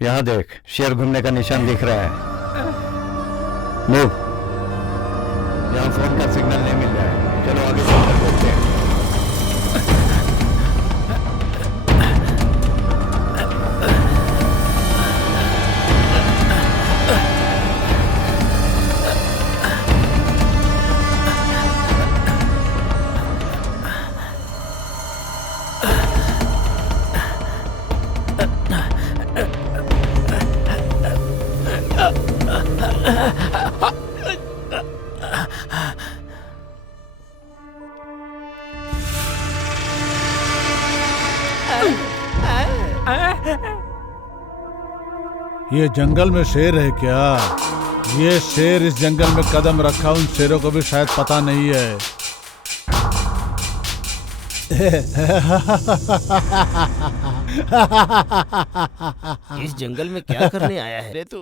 यहाँ देख, शेर घूमने का निशान दिख रहा है। मूव। यहाँ फोन का सिग्नल नहीं मिल रहा है, चलो आगे चलकर देखते हैं। ये जंगल में शेर है क्या? ये शेर इस जंगल में कदम रखा उन शेरों को भी शायद पता नहीं है। इस जंगल में क्या करने आया है रे तू?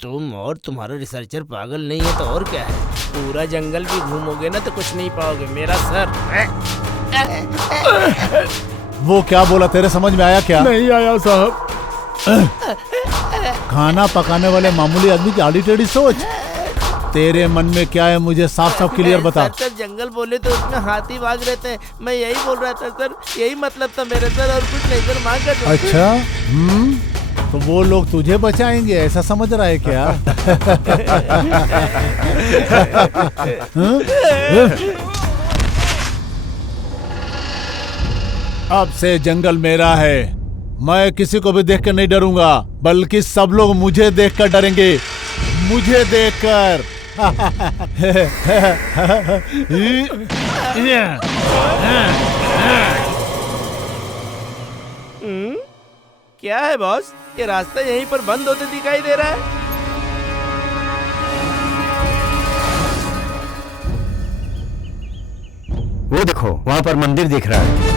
तुम और तुम्हारा रिसर्चर पागल नहीं है तो और क्या है? पूरा जंगल भी घूमोगे ना तो कुछ नहीं पाओगे, मेरा सर। वो क्या बोला, तेरे समझ में आया क्या? नहीं आया साहब। खाना पकाने वाले मामूली आदमी की आड़ी टेढ़ी सोच। तेरे मन में क्या है मुझे साफ साफ क्लियर बता। सर जंगल बोले तो उसमें हाथी भाग रहते हैं, मैं यही बोल रहा था सर, यही मतलब था मेरे सर, और कुछ नहीं सर, मांग कर। अच्छा, तो वो लोग तुझे बचाएंगे ऐसा समझ रहा है क्या? अब से जंगल मेरा है, मैं किसी को भी देखकर नहीं डरूंगा, बल्कि सब लोग मुझे देखकर डरेंगे, मुझे देखकर। क्या है बॉस, ये रास्ता यहीं पर बंद होते दिखाई दे रहा है। वो देखो, वहां पर मंदिर दिख रहा है।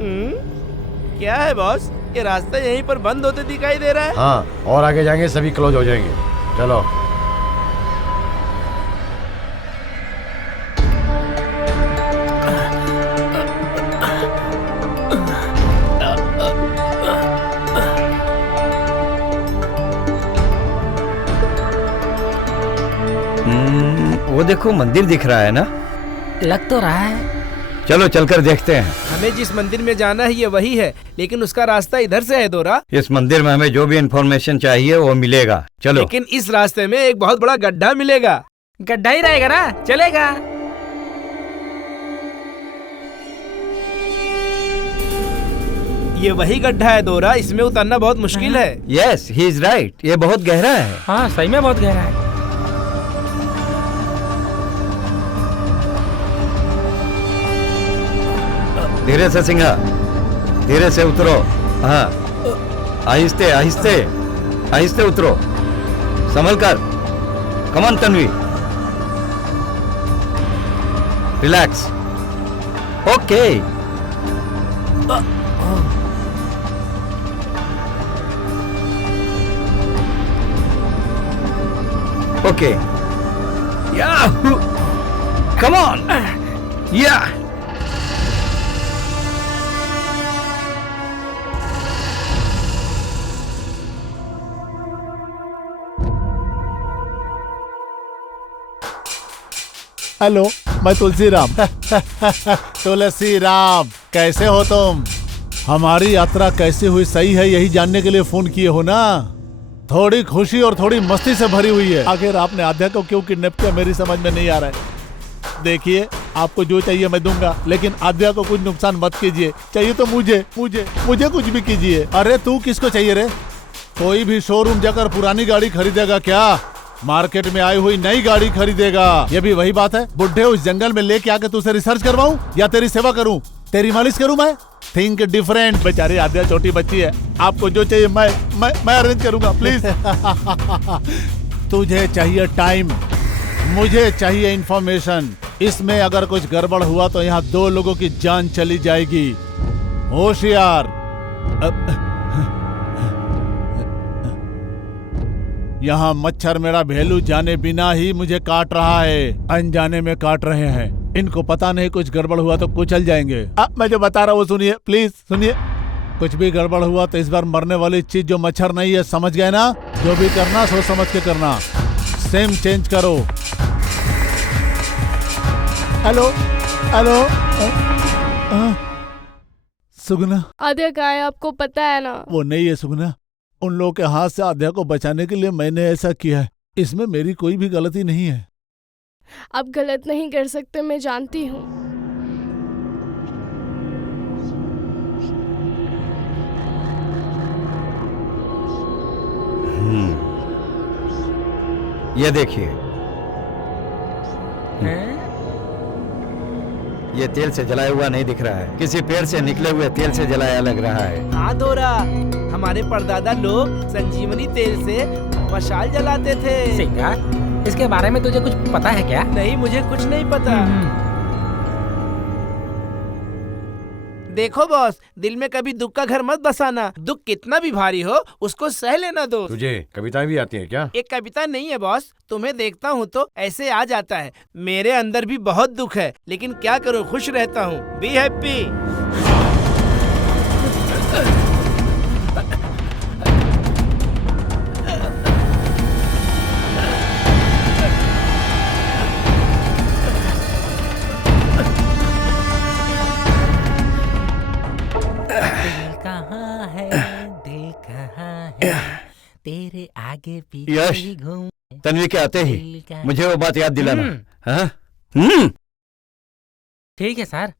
क्या है बॉस, ये रास्ता यहीं पर बंद होते दिखाई दे रहा है। हाँ, और आगे जाएंगे सभी क्लोज हो जाएंगे। चलो। वो देखो मंदिर दिख रहा है ना? लग तो रहा है। चलो चलकर देखते हैं। हमें जिस मंदिर में जाना है ये वही है, लेकिन उसका रास्ता इधर से है दोरा। इस मंदिर में हमें जो भी इंफॉर्मेशन चाहिए वो मिलेगा। चलो। लेकिन इस रास्ते में एक बहुत बड़ा गड्ढा मिलेगा। गड्ढा ही रहेगा ना, चलेगा। ये वही गड्ढा है दोरा, इसमें उतरना बहुत मुश्किल है। यस, ही इज राइट, ये बहुत गहरा है। हाँ सही में बहुत गहरा है। धीरे से सिंघा, धीरे से उतरो। हाँ, आहिस्ते आहिस्ते आहिस्ते उतरो, संभल कर। Come on Tanvi, relax. Okay. Okay, yahoo, come on, yeah. Hello, मैं तुलसी राम। तुलसी राम, कैसे हो तुम? हमारी यात्रा कैसी हुई सही है यही जानने के लिए फोन किए हो ना? थोड़ी खुशी और थोड़ी मस्ती से भरी हुई है। आखिर आपने आध्या को क्यों किडनैप किया मेरी समझ में नहीं आ रहा है। देखिए, आपको जो चाहिए मैं दूंगा, लेकिन आध्या को कुछ नुकसान मत कीजिए। चाहिए तो मुझे मुझे मुझे कुछ भी कीजिए। अरे तू किसको चाहिए रे? कोई भी शोरूम जाकर पुरानी गाड़ी खरीदेगा क्या? मार्केट में आई हुई नई गाड़ी खरीदेगा। ये भी वही बात है, बुढ़े उस जंगल में लेके आके तुझसे रिसर्च करवाऊं या तेरी सेवा करूं, तेरी मालिश करूं मैं? Think different. बेचारी आध्या छोटी बच्ची है, आपको जो चाहिए मैं अरेंज करूंगा, प्लीज। तुझे चाहिए टाइम, मुझे चाहिए इंफॉर्मेशन। इसमें अगर कुछ गड़बड़ हुआ तो यहाँ 2 लोगों की जान चली जाएगी। होशियार। यहाँ मच्छर मेरा भेलू जाने बिना ही मुझे काट रहा है, अनजाने में काट रहे हैं। इनको पता नहीं कुछ गड़बड़ हुआ तो कुचल जाएंगे। मैं जो बता रहा हूँ वो सुनिए, प्लीज सुनिए। कुछ भी गड़बड़ हुआ तो इस बार मरने वाली चीज जो मच्छर नहीं है, समझ गए ना? जो भी करना सोच समझ के करना। सेम चेंज करो। हेलो हेलो, सुगना। आध्या कहाँ है आपको पता है ना? वो नहीं है सुगना, उन लोगों के हाथ से आध्या को बचाने के लिए मैंने ऐसा किया है। इसमें मेरी कोई भी गलती नहीं है। आप गलत नहीं कर सकते, मैं जानती हूँ। ये देखिए, ये तेल से जलाया हुआ नहीं दिख रहा है, किसी पेड़ से निकले हुए तेल से जलाया लग रहा है। हाँ दोरा, हमारे परदादा लोग संजीवनी तेल से मशाल जलाते थे। सिंघा, इसके बारे में तुझे कुछ पता है क्या? नहीं, मुझे कुछ नहीं पता। देखो बॉस, दिल में कभी दुख का घर मत बसाना। दुख कितना भी भारी हो उसको सह लेना दो। तुझे कविताएं भी आती हैं क्या? एक कविता नहीं है बॉस, तुम्हें देखता हूँ तो ऐसे आ जाता है। मेरे अंदर भी बहुत दुख है, लेकिन क्या करूँ, खुश रहता हूँ। Be happy. तेरे आगे पीछे यश, घूम। तन्वी के आते ही मुझे वो बात याद दिलाना। हाँ? ठीक है सर।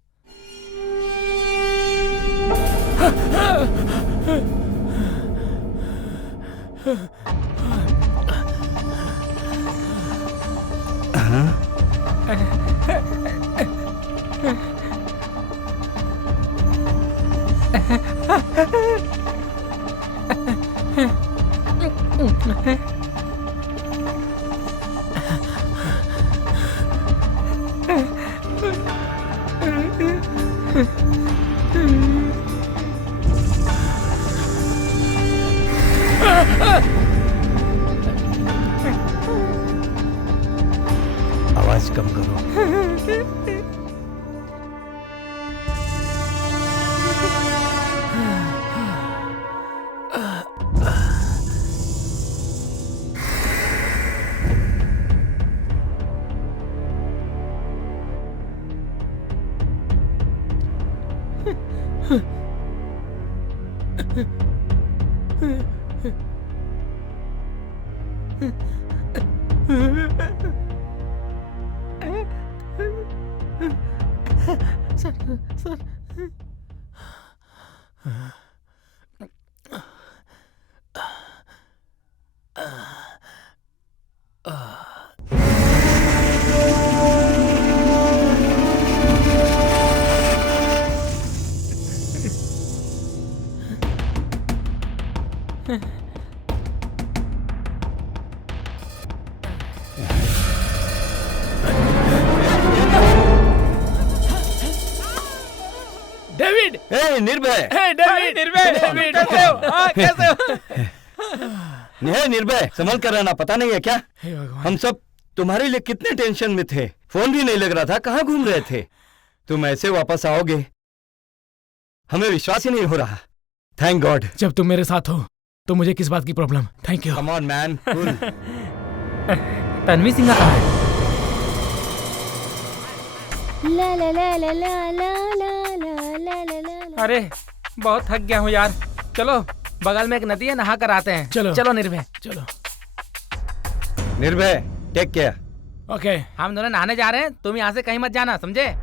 सर डेविड, निर्भय, डेविड, कैसे हो? कैसे हो? निर्भय, संभल कर रहना, पता नहीं है क्या? हम सब तुम्हारे लिए कितने टेंशन में थे, फोन भी नहीं लग रहा था, कहाँ घूम रहे थे? तुम ऐसे वापस आओगे, हमें विश्वास ही नहीं हो रहा। Thank God. जब तुम मेरे साथ हो तो मुझे किस बात की problem? Thank you. Come on man, cool. Tanvi Singh कहाँ है? ला ला ला ला ला ला ला ला ला ला। अरे बहुत थक गया हूँ यार, चलो बगल में एक नदी है, नहा कर आते हैं। चलो चलो निर्भय, चलो। निर्भय, टेक केयर। ओके, हम दोनों नहाने जा रहे हैं, तुम यहाँ से कहीं मत जाना, समझे?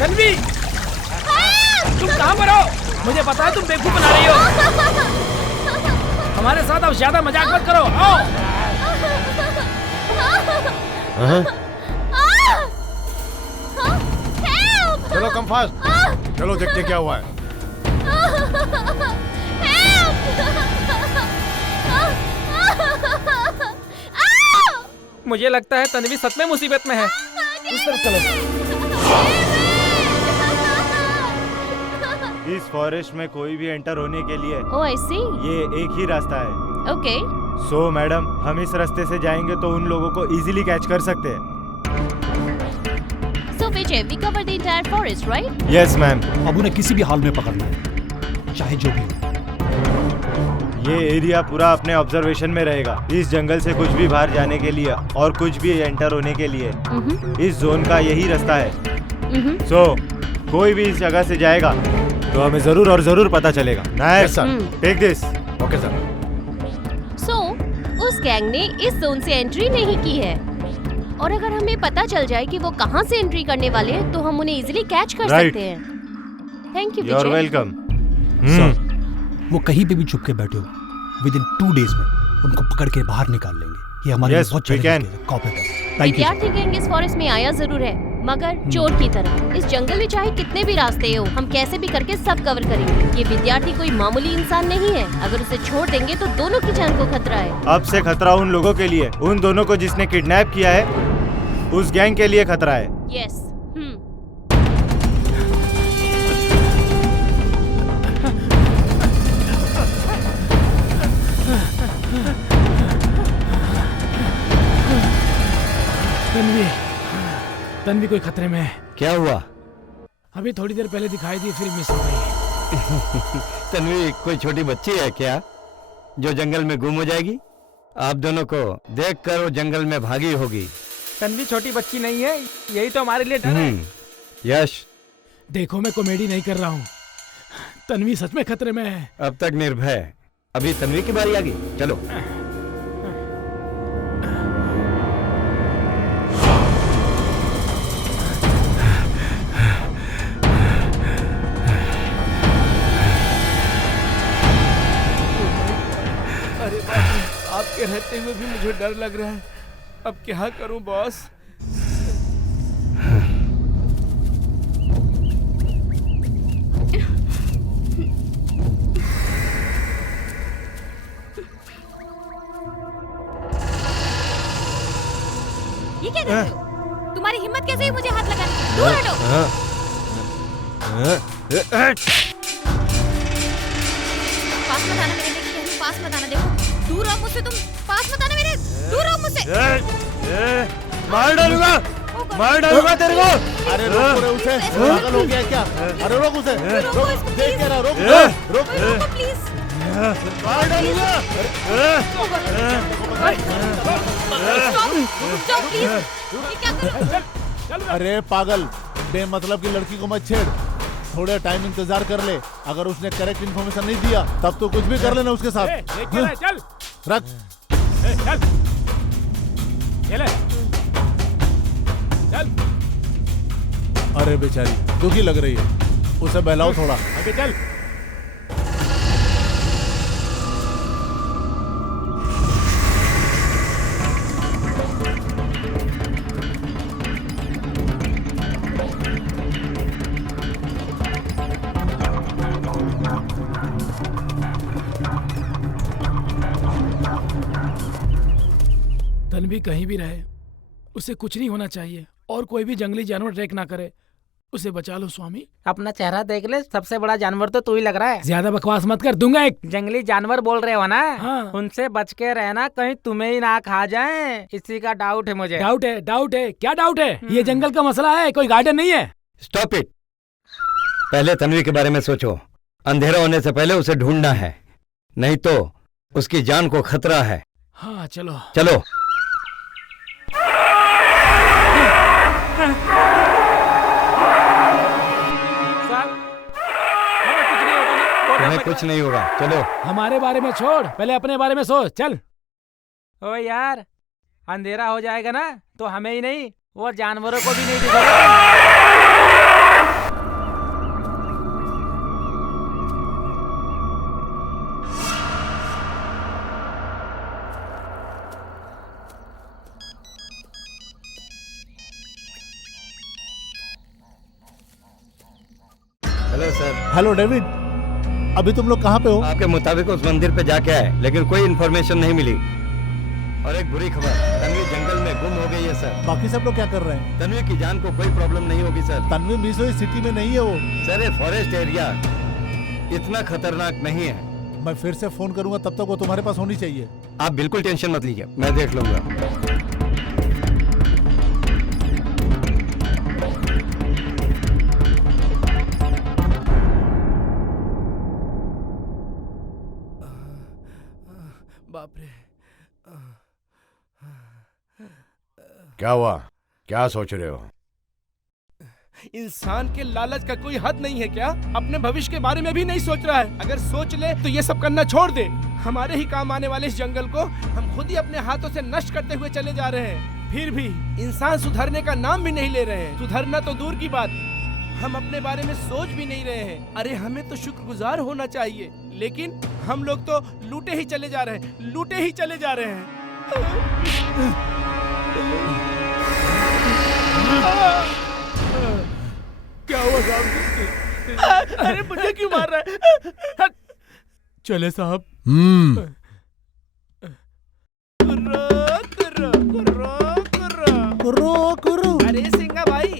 तन्वी, तुम कहाँ पर हो? मुझे पता है तुम बेवकूफ बना रही हो। हमारे साथ अब ज्यादा मजाक मत करो, आओ। चलो कम फास्ट, चलो देखते क्या हुआ है। मुझे लगता है तन्वी सच में मुसीबत में है। इस तरफ चलो। इस फॉरेस्ट में कोई भी एंटर होने के लिए Oh, I see. ये एक ही रास्ता है। Okay. सो मैडम, हम इस रास्ते से जाएंगे तो उन लोगों को इजीली कैच कर सकते हैं। So Vijay, we covered the entire forest, right? Yes ma'am. अब उन्हें किसी भी हाल में पकड़ना है, चाहे जो भी हो। ये एरिया पूरा अपने ऑब्जर्वेशन में रहेगा। इस जंगल से कुछ भी बाहर जाने के लिए और कुछ भी एंटर होने के लिए इस जोन का यही रास्ता है। सो कोई भी इस जगह से जाएगा तो हमें जरूर और जरूर पता चलेगा। Nice sir, take this. Okay sir. So उस गैंग ने इस जोन से एंट्री नहीं की है, और अगर हमें पता चल जाए कि वो कहाँ से एंट्री करने वाले हैं तो हम उन्हें इजीली कैच कर सकते हैं। Thank you. You are welcome. Sir, वो कहीं पे भी छुप के बैठे हो, विद इन 2 days में उनको पकड़ के बाहर निकाल लेंगे। ये हमारे लिए बहुत चैलेंज। विद्यार्थी गैंग इस फॉरेस्ट में आया जरूर है, मगर चोर की तरह। इस जंगल में चाहे कितने भी रास्ते हो, हम कैसे भी करके सब कवर करेंगे। ये विद्यार्थी कोई मामूली इंसान नहीं है, अगर उसे छोड़ देंगे तो दोनों की जान को खतरा है। अब से खतरा उन लोगों के लिए, उन दोनों को जिसने किडनैप किया है, उस गैंग के लिए खतरा है। यस। तन्वी कोई खतरे में है। क्या हुआ? अभी थोड़ी देर पहले दिखाई दी, फिर मिस हो गई। तन्वी कोई छोटी बच्ची है क्या? जो जंगल में गुम हो जाएगी? आप दोनों को देखकर वो जंगल में भागी होगी। तन्वी छोटी बच्ची नहीं है, यही तो हमारे लिए डर है। यश, देखो मैं कॉमेडी नहीं कर रहा हूँ, तन्वी सच में खतरे में है। अब तक निर्भय, अभी तन्वी की बारी आ गई। चलो। अरे बाप रे, आपके रहते हुए भी मुझे डर लग रहा है। अब क्या करूं बॉस? ये क्या कर रहे हो? तुम्हारी हिम्मत कैसे हुई मुझे हाथ लगाने की? दूर हटो। पास मत आना मेरे, कह रही पास मत आना। देखो दूर रहो मुझसे, तुम पास मत आना मेरे, दूर रहो मुझसे। मार डालूंगा, मार डालूंगा तेरे को। अरे रोक रे उसे, पागल हो गया क्या? अरे रोक उसे, रोक, देख क्या रहा, रोक रोक प्लीज। मार डालूंगा। अरे पागल, बेमतलब की लड़की को मत छेड़, थोड़ा टाइम इंतजार कर ले। अगर उसने करेक्ट इन्फॉर्मेशन नहीं दिया तब तो कुछ भी कर लेना उसके साथ। चल रख, चल चल चल। अरे बेचारी दुखी लग रही है, उसे बहलाओ थोड़ा। आगे चल। तन्वी कहीं भी रहे, उसे कुछ नहीं होना चाहिए और कोई भी जंगली जानवर ट्रैक ना करे। उसे बचा लो स्वामी। अपना चेहरा देख ले, सबसे बड़ा जानवर तो तू ही लग रहा है। ज्यादा बकवास मत कर, दूंगा एक। जंगली जानवर बोल रहे हो ना? हाँ। उनसे बच के रहना, कहीं तुम्हें ही ना खा जाए, इसी का डाउट है मुझे। डाउट है? डाउट है? क्या डाउट है? ये जंगल का मसला है, कोई गार्डन नहीं है। Stop it. पहले तन्वी के बारे में सोचो। अंधेरा होने से पहले उसे ढूंढना है, नहीं तो उसकी जान को खतरा है। हाँ चलो चलो। तुम्हें कुछ नहीं होगा, चलो। हमारे बारे में छोड़, पहले अपने बारे में सोच, चल। ओ यार, अंधेरा हो जाएगा ना तो हमें ही नहीं, वो जानवरों को भी नहीं दिखेगा। Hello sir. हेलो डेविड, अभी तुम लोग कहाँ पे हो? आपके मुताबिक उस मंदिर पे जाके आए, लेकिन कोई इन्फॉर्मेशन नहीं मिली। और एक बुरी खबर, तन्वी जंगल में गुम हो गई है सर। बाकी सब लोग क्या कर रहे हैं? तन्वी की जान को कोई प्रॉब्लम नहीं होगी सर। तन्वी मिसोई सिटी में नहीं है वो सर। ये फॉरेस्ट एरिया इतना खतरनाक नहीं है। मैं फिर से फोन करूंगा, तब तक वो तुम्हारे पास होनी चाहिए। आप बिल्कुल टेंशन मत लीजिए, मैं देख लूंगा। बाप रे। क्या हुआ? क्या सोच रहे हो? इंसान के लालच का कोई हद नहीं है क्या? अपने भविष्य के बारे में भी नहीं सोच रहा है। अगर सोच ले तो ये सब करना छोड़ दे। हमारे ही काम आने वाले इस जंगल को हम खुद ही अपने हाथों से नष्ट करते हुए चले जा रहे हैं। फिर भी इंसान सुधरने का नाम भी नहीं ले रहे हैं। सुधरना तो दूर की बात, हम अपने बारे में सोच भी नहीं रहे हैं। अरे हमें तो शुक्रगुजार होना चाहिए, लेकिन हम लोग तो लूटे ही चले जा रहे हैं, लूटे ही चले जा रहे हैं। क्या हुआ साहब? अरे मुझे क्यों मार रहा है? चले साहब। अरे सिंगा भाई,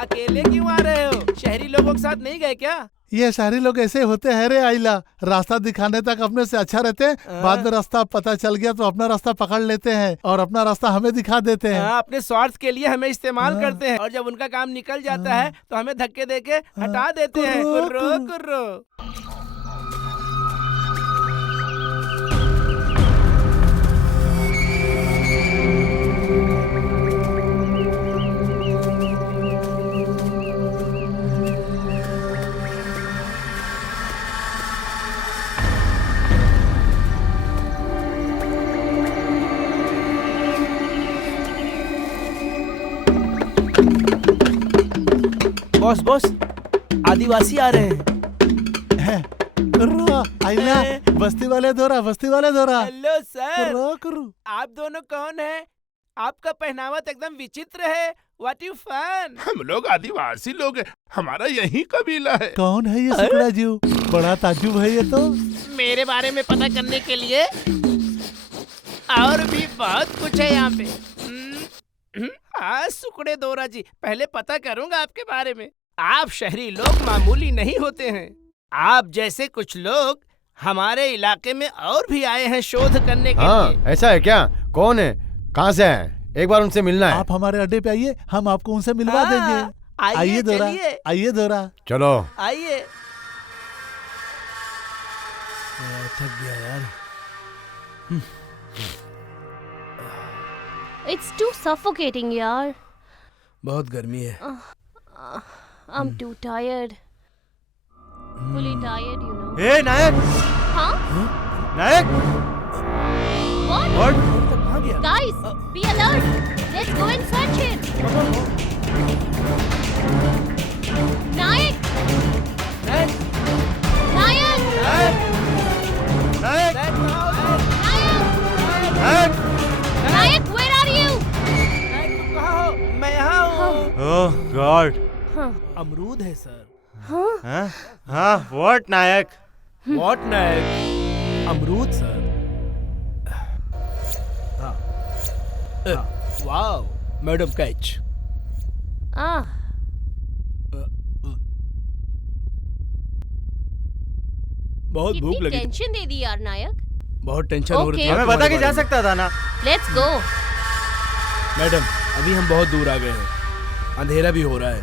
अकेले क्यों आ रहे हो? शहरी लोगों के साथ नहीं गए क्या? ये सारे लोग ऐसे होते हैं रे आइला, रास्ता दिखाने तक अपने से अच्छा रहते हैं, बाद में रास्ता पता चल गया तो अपना रास्ता पकड़ लेते हैं और अपना रास्ता हमें दिखा देते हैं। अपने स्वार्थ के लिए हमें इस्तेमाल करते हैं और जब उनका काम निकल जाता है तो हमें धक्के देके हटा देते हैं। कुर्रो कुर्रो। बॉस बॉस, आदिवासी आ रहे हैं। आइना बस्ती वाले धोरा हेलो सर। करो। आप दोनों कौन हैं? आपका पहनावा तो एकदम विचित्र है। What you fun? हम लोग आदिवासी लोग हैं, हमारा यही कबीला है। कौन है ये सुकड़ा जीव? बड़ा ताज्जुब है ये तो। मेरे बारे में पता करने के लिए और भी बहुत कुछ है यहाँ पे। हाँ सुकड़े दोरा जी, पहले पता करूंगा आपके बारे में। आप शहरी लोग मामूली नहीं होते हैं। आप जैसे कुछ लोग हमारे इलाके में और भी आए हैं शोध करने के लिए। ऐसा है क्या? कौन है, कहाँ से हैं? एक बार उनसे मिलना है। आप हमारे अड्डे पे आइए, हम आपको उनसे मिलवा देंगे। आइए दोरा, आइए दोरा। चलो आइए। थक गया यार। It's too suffocating, यार। बहुत गर्मी है। I'm too tired. Fully tired, you know. ए नायक! हाँ? नायक! What? Guys, be alert. Let's go and search it. Nayak! Nayak! Nayak, where are you? मैं यहाँ हूँ। ओह गॉड। अमरूद है सर। हाँ? हाँ, व्हाट नायक? व्हाट नायक? अमरूद सर। Wow, madam catch. बहुत भूख कितनी लगी। टेंशन दे दी यार नायक। बहुत टेंशन हो रही थी। हमें बता के जा सकता था ना। Let's go. मैडम, अभी हम बहुत दूर आ गए हैं, अंधेरा भी हो रहा है।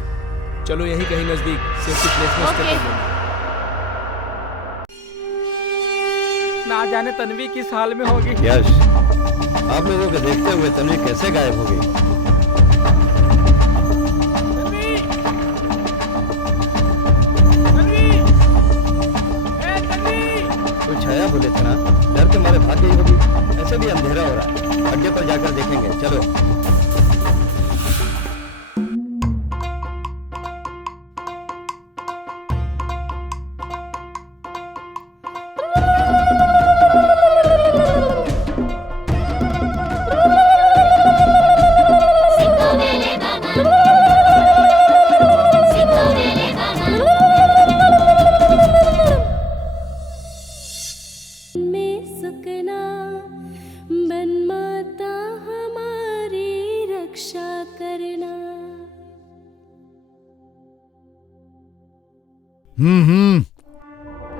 चलो यहीं कहीं नजदीक सेफ्टी प्लेस में स्टे कर लेंगे। ना जाने तन्वी किस हाल में होगी। यश, आप लोगों को देखते हुए तन्वी कैसे गायब हो गई? कोई छाया बोले थे ना, डर के मारे भाग गई होगी। ऐसे भी अंधेरा हो रहा है, अड्डे पर जाकर देखेंगे। चलो।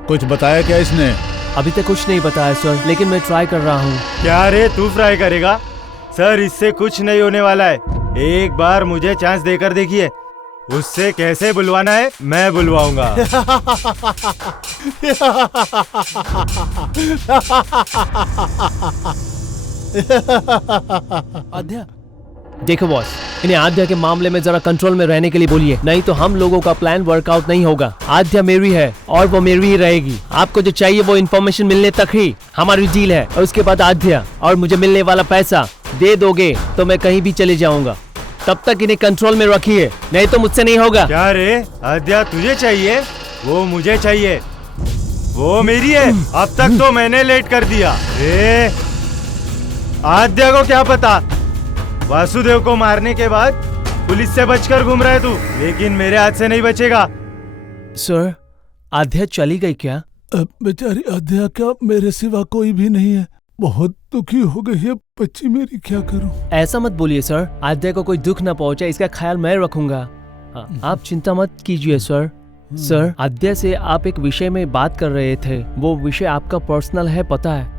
कुछ बताया क्या इसने? अभी तक कुछ नहीं बताया सर, लेकिन मैं ट्राई कर रहा हूँ। क्या रे, तू ट्राई करेगा? सर, इससे कुछ नहीं होने वाला है। एक बार मुझे चांस देकर देखिए। उससे कैसे बुलवाना है मैं बुलवाऊंगा। आद्या, देखो बॉस, इन्हें आद्या के मामले में जरा कंट्रोल में रहने के लिए बोलिए, नहीं तो हम लोगों का प्लान वर्कआउट नहीं होगा। आद्या मेरी है और वो मेरी ही रहेगी। आपको जो चाहिए वो इन्फॉर्मेशन मिलने तक ही हमारी डील है, और उसके बाद आद्या और मुझे मिलने वाला पैसा दे दोगे तो मैं कहीं भी चले जाऊंगा। तब तक इन्हें कंट्रोल में रखिए, नहीं तो मुझसे नहीं होगा। क्या रे, आद्या तुझे चाहिए? वो मुझे चाहिए। वो मेरी है। अब तक तो मैंने लेट कर दिया। आद्या को क्या पता, वासुदेव को मारने के बाद पुलिस से बचकर घूम रहा है तू, लेकिन मेरे हाथ से नहीं बचेगा। सर, आद्या चली गई क्या? बेचारी आद्या क्या, मेरे सिवा कोई भी नहीं है। बहुत दुखी हो गई है बच्ची मेरी, क्या करूं? ऐसा मत बोलिए सर, आद्या को कोई दुख ना पहुंचे इसका ख्याल मैं रखूंगा। आप चिंता मत कीजिए सर। सर, आद्या से आप एक विषय में बात कर रहे थे, वो विषय आपका पर्सनल है, पता है।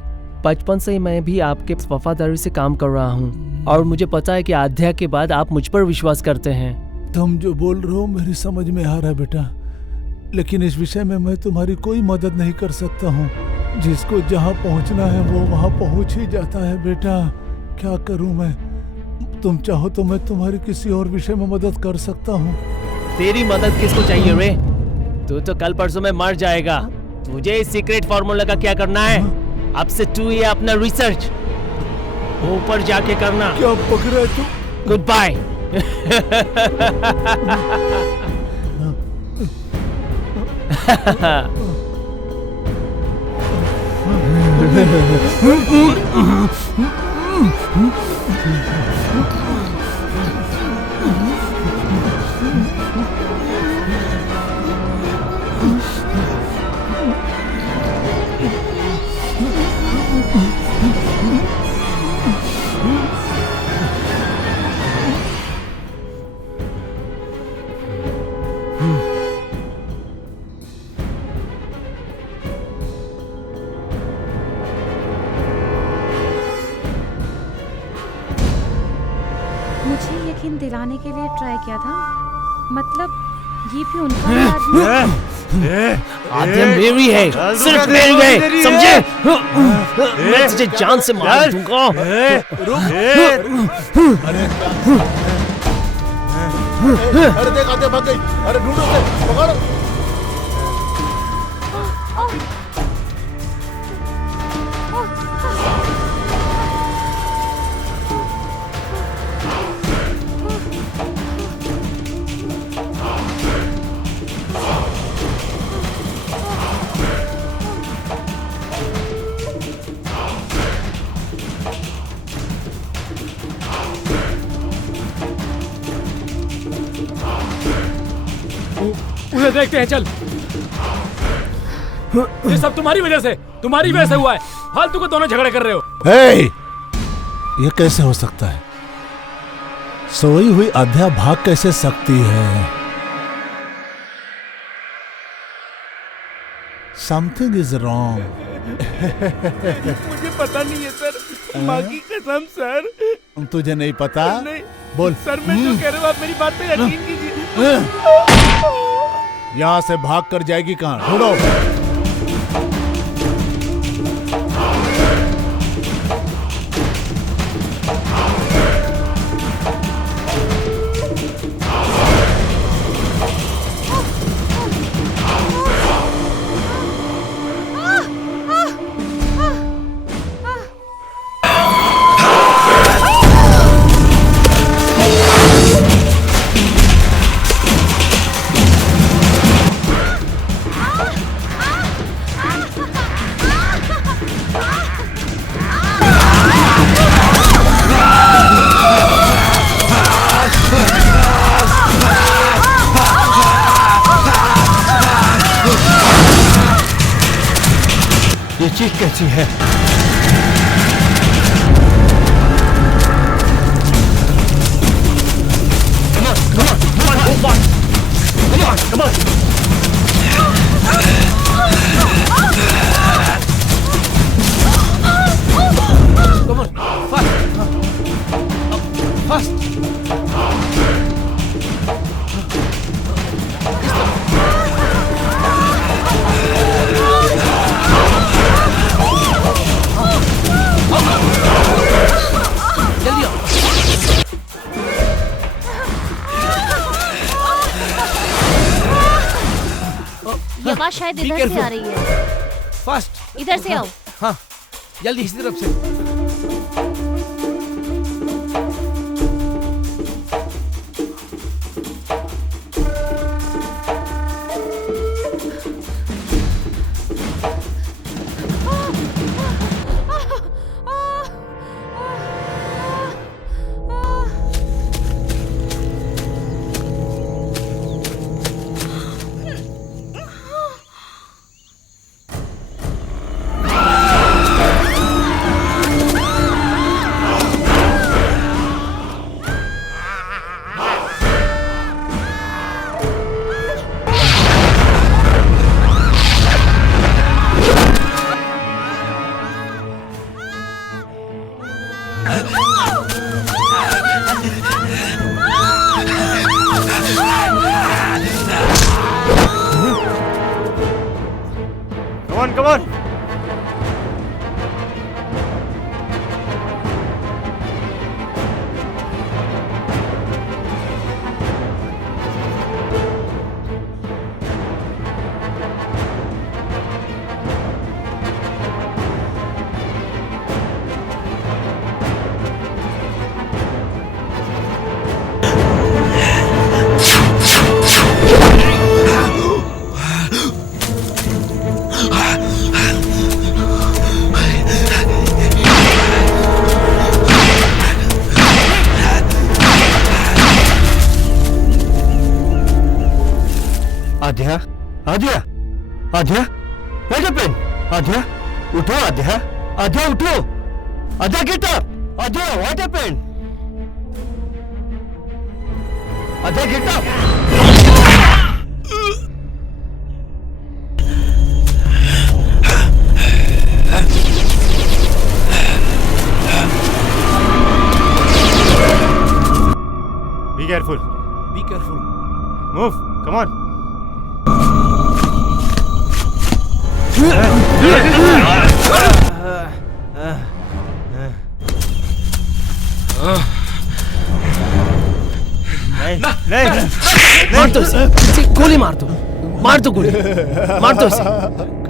बचपन से ही मैं भी आपके वफादारी से काम कर रहा हूँ, और मुझे पता है कि आद्या के बाद आप मुझ पर विश्वास करते हैं। तुम जो बोल रहे हो मेरी समझ में आ रहा है बेटा, लेकिन इस विषय में मैं तुम्हारी कोई मदद नहीं कर सकता हूँ। जिसको जहाँ पहुँचना है वो वहाँ पहुँच ही जाता है बेटा, क्या करूँ मैं? तुम चाहो तो मैं तुम्हारी किसी और विषय में मदद कर सकता हूँ। तेरी मदद किसको चाहिए रे? तू तो कल परसों में मर जाएगा। तुझे इस सीक्रेट फॉर्मूला का क्या करना है? अब से तू ये अपना रिसर्च ऊपर जाके करना। क्या पक रहा है तू? Goodbye. मुझे यकीन दिलाने के लिए ट्राई किया था, मतलब ये भी उनका ही आदमी है। आद्या मेरी है, सिर्फ मेरी है, समझे? मैं तुझे जान से मार दूंगा। अरे देख आद्या भाग गई। अरे ढूंढो उसे, पकड़ो। उन्हें देखते हैं, चल। ये सब तुम्हारी वजह से हुआ है। फालतू को दोनों झगड़े कर रहे हो। हे! ये कैसे हो सकता है? सोई हुई आद्या भाग कैसे सकती है? Something is wrong. मुझे पता नहीं है सर, माँ की कसम सर। तुझे नहीं पता? नहीं बोल। सर, मैं जो कह रहा हूँ आप मेरी बात पे यकीन कीजिए। यहाँ से भाग कर जाएगी कहाँ? ढूंढो। ये चीज कैसी है? ये आवाज शायद इधर से आ रही है। फास्ट, इधर से आओ। हाँ, जल्दी इसी तरफ से। Come on! Aadhya, Aadhya, Aadhya, what happened? आध्या, उठो आध्या, आध्या उठो, आध्या get up, Aadhya what happened? Aadhya get up. Be careful. Be careful. Move. Come on. मार दो इसे, इसे गोली मार दो, मार दो गोली, मार दो इसे,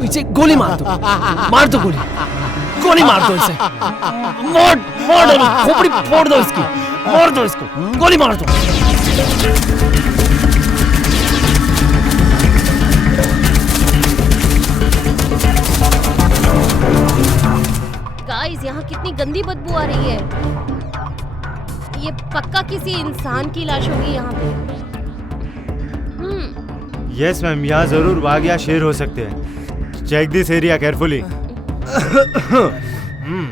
इसे गोली मार दो, मार दो गोली, गोली मार दो इसे, मार मार दो, खोपड़ी फोड़ दो इसकी, मार दो इसको, गोली मार दो। गाइस, यहाँ कितनी गंदी बदबू आ रही है। ये पक्का किसी इंसान की लाश होगी यहाँ पे। यस मैम, यहाँ जरूर बाघ या शेर हो सकते हैं। Check this area carefully.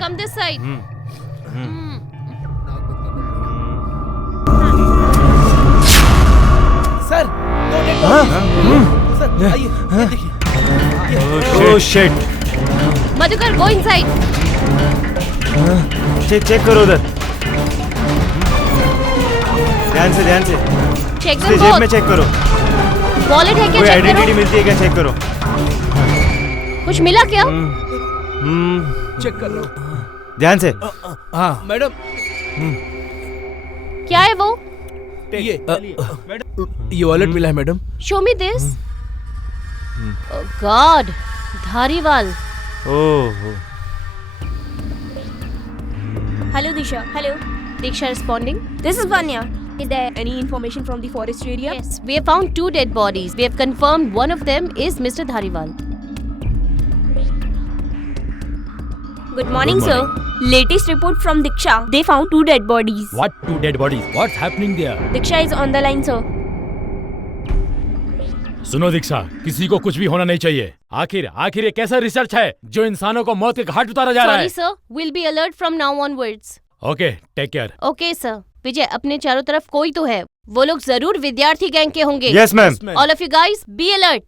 Come this side. Sir, sir आइए, ये देखिए। Oh shit. Madhukar, go inside. Check करो उधर, ध्यान से चेक इसके जेब में चेक करो। वॉलेट है क्या? कोई चेक आइडेंटिटी करो। मिलती है क्या? चेक करो। कुछ मिला क्या? चेक कर रहा हूँ। ध्यान से। हाँ मैडम। क्या है वो? ये वॉलेट मिला है madam. Show me this. God, Dhariwal. Oh. Hello Disha. Hello. Diksha responding. This is Vanya. Is there any information from the forest area? Yes, we have found 2 dead bodies. We have confirmed one of them is Mr. Dhariwal. Good morning, sir. Latest report from Diksha. They found 2 dead bodies. What 2 dead bodies? What's happening there? Diksha is on the line, sir. सुनो दीक्षा, किसी को कुछ भी होना नहीं चाहिए। आखिर ये कैसा रिसर्च है जो इंसानों को मौत के घाट उतारा जा रहा है? Sorry sir, we'll be alert from now onwards. Okay, take care. Okay sir. विजय, अपने चारों तरफ कोई तो है। वो लोग जरूर विद्यार्थी गैंग के होंगे। Yes ma'am. All of you guys, be alert.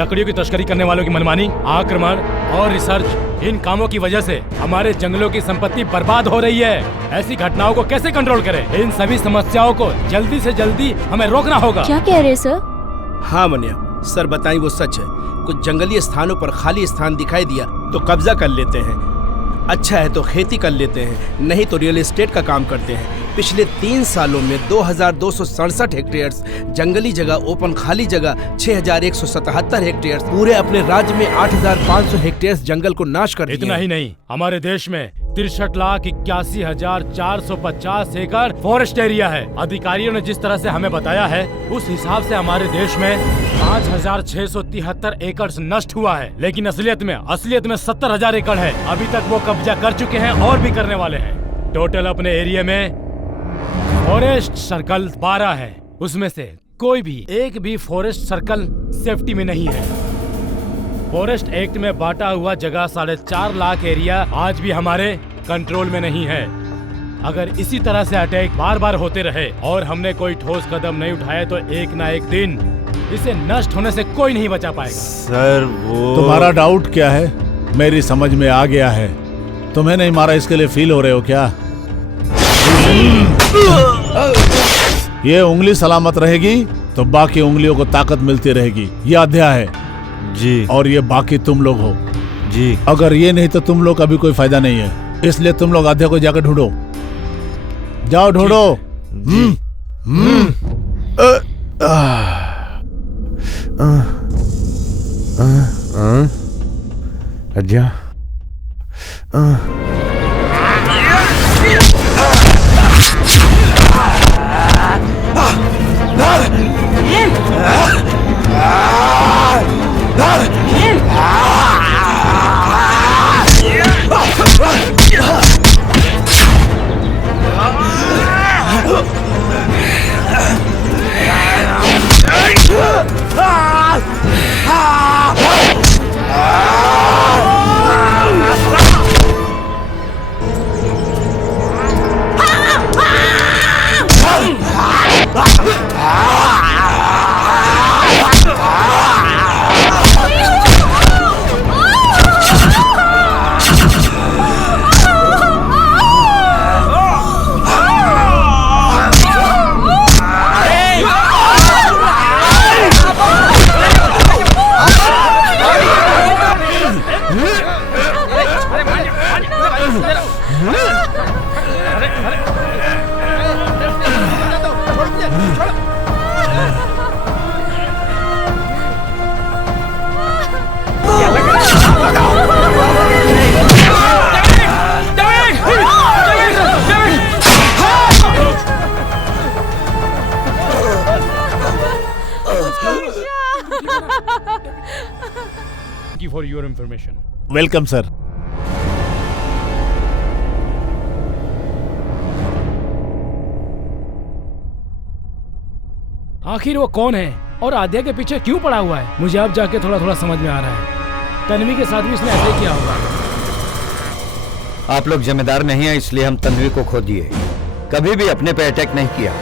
लकड़ियों की तस्करी करने वालों की मनमानी, आक्रमण और रिसर्च, इन कामों की वजह से हमारे जंगलों की संपत्ति बर्बाद हो रही है। ऐसी घटनाओं को कैसे कंट्रोल करें? इन सभी समस्याओं को जल्दी से जल्दी हमें रोकना होगा। क्या कह रहे सर? हाँ मनिया, सर बताएं वो सच है। कुछ जंगली स्थानों पर खाली स्थान दिखाई दिया तो कब्जा कर लेते हैं। अच्छा है तो खेती कर लेते हैं, नहीं तो रियल एस्टेट का काम करते हैं। पिछले 3 सालों में 2267 हेक्टेयर्स जंगली जगह, ओपन खाली जगह 6177 हेक्टेयर्स, पूरे अपने राज्य में 8500 हेक्टेयर्स जंगल को नाश कर दिया। इतना ही नहीं, हमारे देश में 63,81,450 एकड़ फॉरेस्ट एरिया है। अधिकारियों ने जिस तरह से हमें बताया है, उस हिसाब से हमारे देश में 5,673 एकड़ नष्ट हुआ है, लेकिन असलियत में 70,000 एकड़ है। अभी तक वो कब्जा कर चुके हैं और भी करने वाले हैं। टोटल अपने एरिया में फॉरेस्ट सर्कल 12 है, उसमें से कोई भी एक भी फॉरेस्ट सर्कल सेफ्टी में नहीं है। फॉरेस्ट एक्ट में बांटा हुआ जगह 4.5 लाख एरिया आज भी हमारे कंट्रोल में नहीं है। अगर इसी तरह से अटैक बार बार होते रहे और हमने कोई ठोस कदम नहीं उठाया तो एक ना एक दिन इसे नष्ट होने से कोई नहीं बचा पाएगा। सर वो तुम्हारा डाउट क्या है? मेरी समझ में आ गया है। तुम्हें नहीं मारा इसके लिए फील हो रहे हो क्या? ये उंगली सलामत रहेगी तो बाकी उंगलियों को ताकत मिलती रहेगी। ये अध्याय है जी, और ये बाकी तुम लोग हो जी। अगर ये नहीं तो तुम लोग का भी कोई फायदा नहीं है, इसलिए तुम लोग अध्याय को जाकर ढूंढो। जाओ ढूंढो। अध्याय Ah! Thank you for your information. Welcome sir. आखिर वो कौन है और आद्या के पीछे क्यों पड़ा हुआ है? मुझे अब जाके थोड़ा थोड़ा समझ में आ रहा है। तन्वी के साथ भी उसने ऐसे ही किया होगा। आप लोग जिम्मेदार नहीं है, इसलिए हम तन्वी को खो दिए। कभी भी अपने पे अटैक नहीं किया।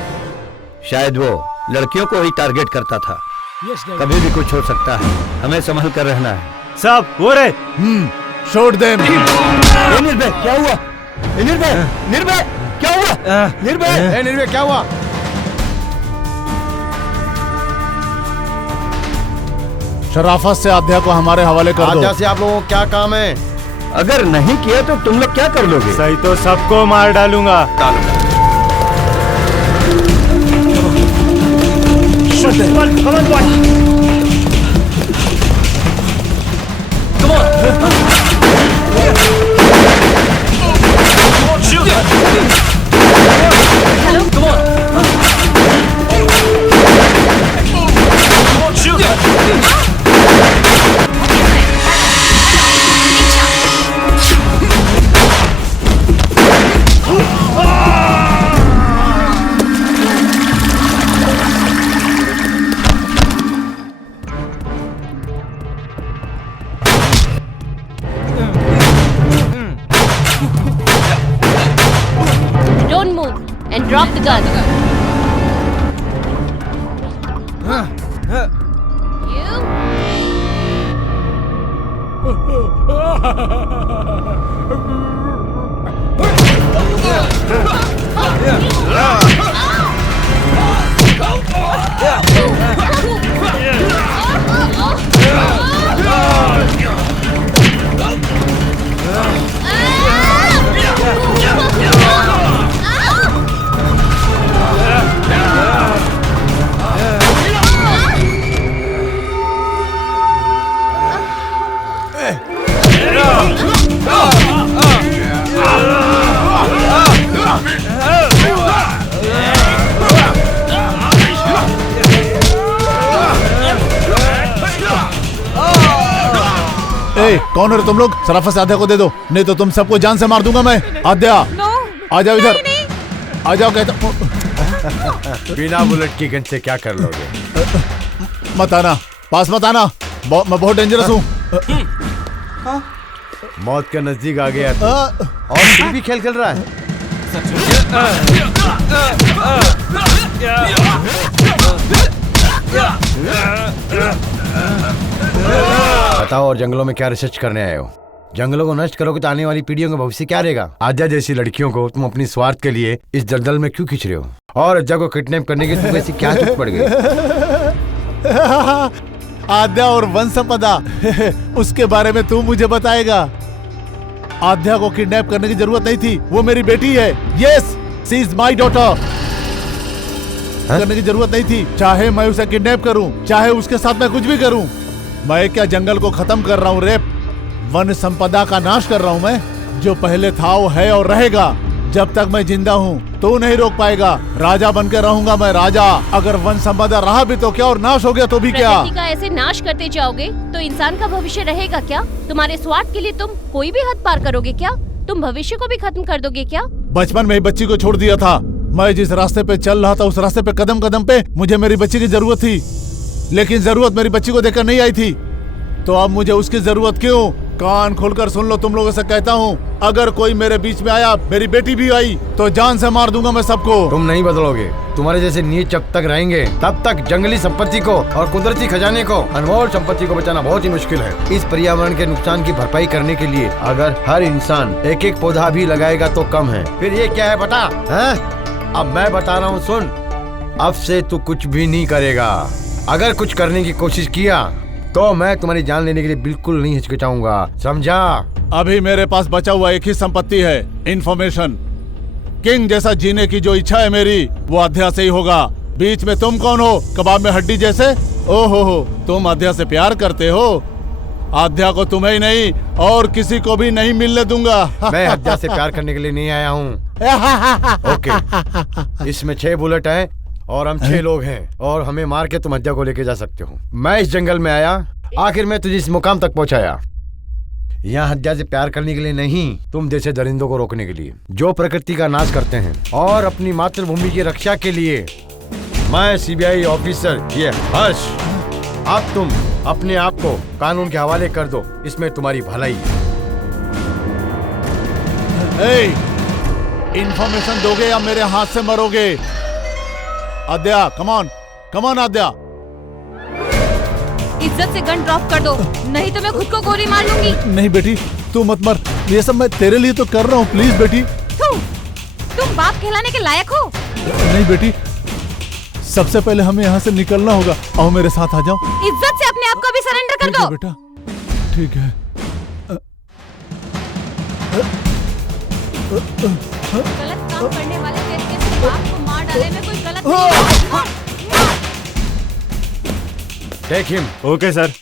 शायद वो लड़कियों को ही टारगेट करता था। कभी भी कुछ हो सकता है, हमें संभल कर रहना है। सब वो रे। छोड़ दे। निर्भय क्या हुआ? निर्भय, निर्भय क्या हुआ? निर्भय, निर्भय क्या हुआ? शराफत से आद्या को हमारे हवाले कर दो। आद्या से आप लोगों को क्या काम है? अगर नहीं किया तो तुम लोग क्या कर लोगे? सही तो सबको मार डालूंगा। Don't move and drop the gun. कौन हो तुम लोग? शराफत से आद्या को दे दो, नहीं तो तुम सबको जान से मार दूंगा मैं। आद्या आ जाओ इधर, आ जाओ कहता। बिना बुलेट की गन से क्या कर लोगे? मत आना, पास मत आना, मैं बहुत डेंजरस हूँ। मौत के नजदीक आ गया और फिर भी खेल रहा है। बताओ, और जंगलों में क्या रिसर्च करने आए हो? जंगलों को नष्ट करोगे तो आने वाली पीढ़ियों का भविष्य क्या रहेगा? आद्या जैसी लड़कियों को तुम अपनी स्वार्थ के लिए इस दलदल में क्यों खींच रहे हो? और आद्या को किडनैप करने की तुम ऐसी क्या चूक पड़ गई? आद्या और वन संपदा उसके बारे में तू मुझे बताएगा। आद्या को किडनैप करने की जरूरत नहीं थी, वो मेरी बेटी है। Yes, she is my daughter. करने की जरूरत नहीं थी। चाहे मैं उसे किडनैप करूं, चाहे उसके साथ मैं कुछ भी करूं। मैं क्या जंगल को खत्म कर रहा हूं? रेप, वन संपदा का नाश कर रहा हूं मैं। जो पहले था वो है और रहेगा। जब तक मैं जिंदा हूँ तो नहीं रोक पाएगा। राजा बनकर रहूंगा मैं, राजा। अगर वन संपदा रहा भी तो क्या, और नाश हो गया तो भी क्या? प्रकृति का ऐसे नाश करते जाओगे तो इंसान का भविष्य रहेगा क्या? तुम्हारे स्वार्थ के लिए तुम कोई भी हद पार करोगे क्या? तुम भविष्य को भी खत्म कर दोगे क्या? बचपन में ही बच्ची को छोड़ दिया था। मैं जिस रास्ते पे चल रहा था उस रास्ते पे कदम कदम पे मुझे मेरी बच्ची की जरूरत थी, लेकिन जरूरत मेरी बच्ची को देखकर नहीं आई थी। तो अब मुझे उसकी जरूरत क्यों? कान खोलकर सुन लो, तुम लोगों से कहता हूँ, अगर कोई मेरे बीच में आया, मेरी बेटी भी आई, तो जान से मार दूंगा मैं सबको। तुम नहीं बदलोगे। तुम्हारे जैसे नीच जब तक रहेंगे तब तक जंगली संपत्ति को और कुदरती खजाने को, अनमोल संपत्ति को बचाना बहुत ही मुश्किल है। इस पर्यावरण के नुकसान की भरपाई करने के लिए अगर हर इंसान एक एक पौधा भी लगाएगा तो कम है। फिर ये क्या है बता? अब मैं बता रहा हूँ, सुन। अब से तू कुछ भी नहीं करेगा। अगर कुछ करने की कोशिश किया तो मैं तुम्हारी जान लेने के लिए बिल्कुल नहीं हिचकिचाऊंगा, समझा? अभी मेरे पास बचा हुआ एक ही संपत्ति है, इंफॉर्मेशन। किंग जैसा जीने की जो इच्छा है मेरी, वो अध्या से ही होगा। बीच में तुम कौन हो, कबाब में हड्डी जैसे? ओहो, तुम अध्या से प्यार करते हो? अध्या को तुम्हें ही नहीं और किसी को भी नहीं मिलने दूंगा। मैं अध्या से प्यार करने के लिए नहीं आया हूँ। ओके, इसमें 6 बुलेट हैं और हम 6 लोग हैं और हमें मार के तुम अध्या को लेके जा सकते हो। मैं इस जंगल में आया, आखिर मैं तुझे इस मुकाम तक पहुंचाया। यहाँ हत्या से प्यार करने के लिए नहीं, तुम जैसे दरिंदों को रोकने के लिए, जो प्रकृति का नाश करते हैं और अपनी मातृभूमि की रक्षा के लिए। मैं सीबीआई ऑफिसर ये हर्ष, अब तुम अपने आप को कानून के हवाले कर दो, इसमें तुम्हारी भलाई। इंफॉर्मेशन दोगे या मेरे हाथ से मरोगे? अद्या, कम ऑन अद्या। इज्जत से गन ड्रॉप कर दो, नहीं तो मैं खुद को गोली मार लूंगी। नहीं बेटी, तू मत मर, ये सब मैं तेरे लिए तो कर रहा हूँ, प्लीज बेटी। तुम बाप कहलाने के लायक हो? नहीं बेटी, सबसे पहले हमें यहाँ से निकलना होगा। आओ मेरे साथ आ जाओ। इज्जत से अपने आप को भी सरेंडर कर दो। बेटा ठीक है। गलत काम करने वाले व्यक्ति से बाप को मार डाले में कोई गलत नहीं है। Take him. Okay sir.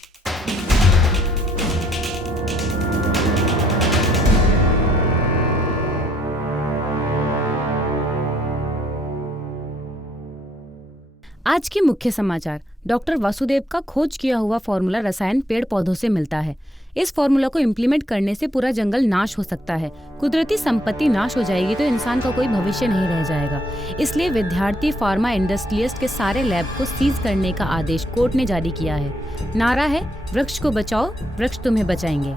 आज के मुख्य समाचार। डॉक्टर वासुदेव का खोज किया हुआ फॉर्मूला रसायन पेड़ पौधों से मिलता है। इस फॉर्मूला को इम्प्लीमेंट करने से पूरा जंगल नाश हो सकता है। कुदरती संपत्ति नाश हो जाएगी तो इंसान का कोई भविष्य नहीं रह जाएगा। इसलिए विद्यार्थी फार्मा इंडस्ट्रियलिस्ट के सारे लैब को सीज करने का आदेश कोर्ट ने जारी किया है। नारा है, वृक्ष को बचाओ, वृक्ष तुम्हें बचाएंगे।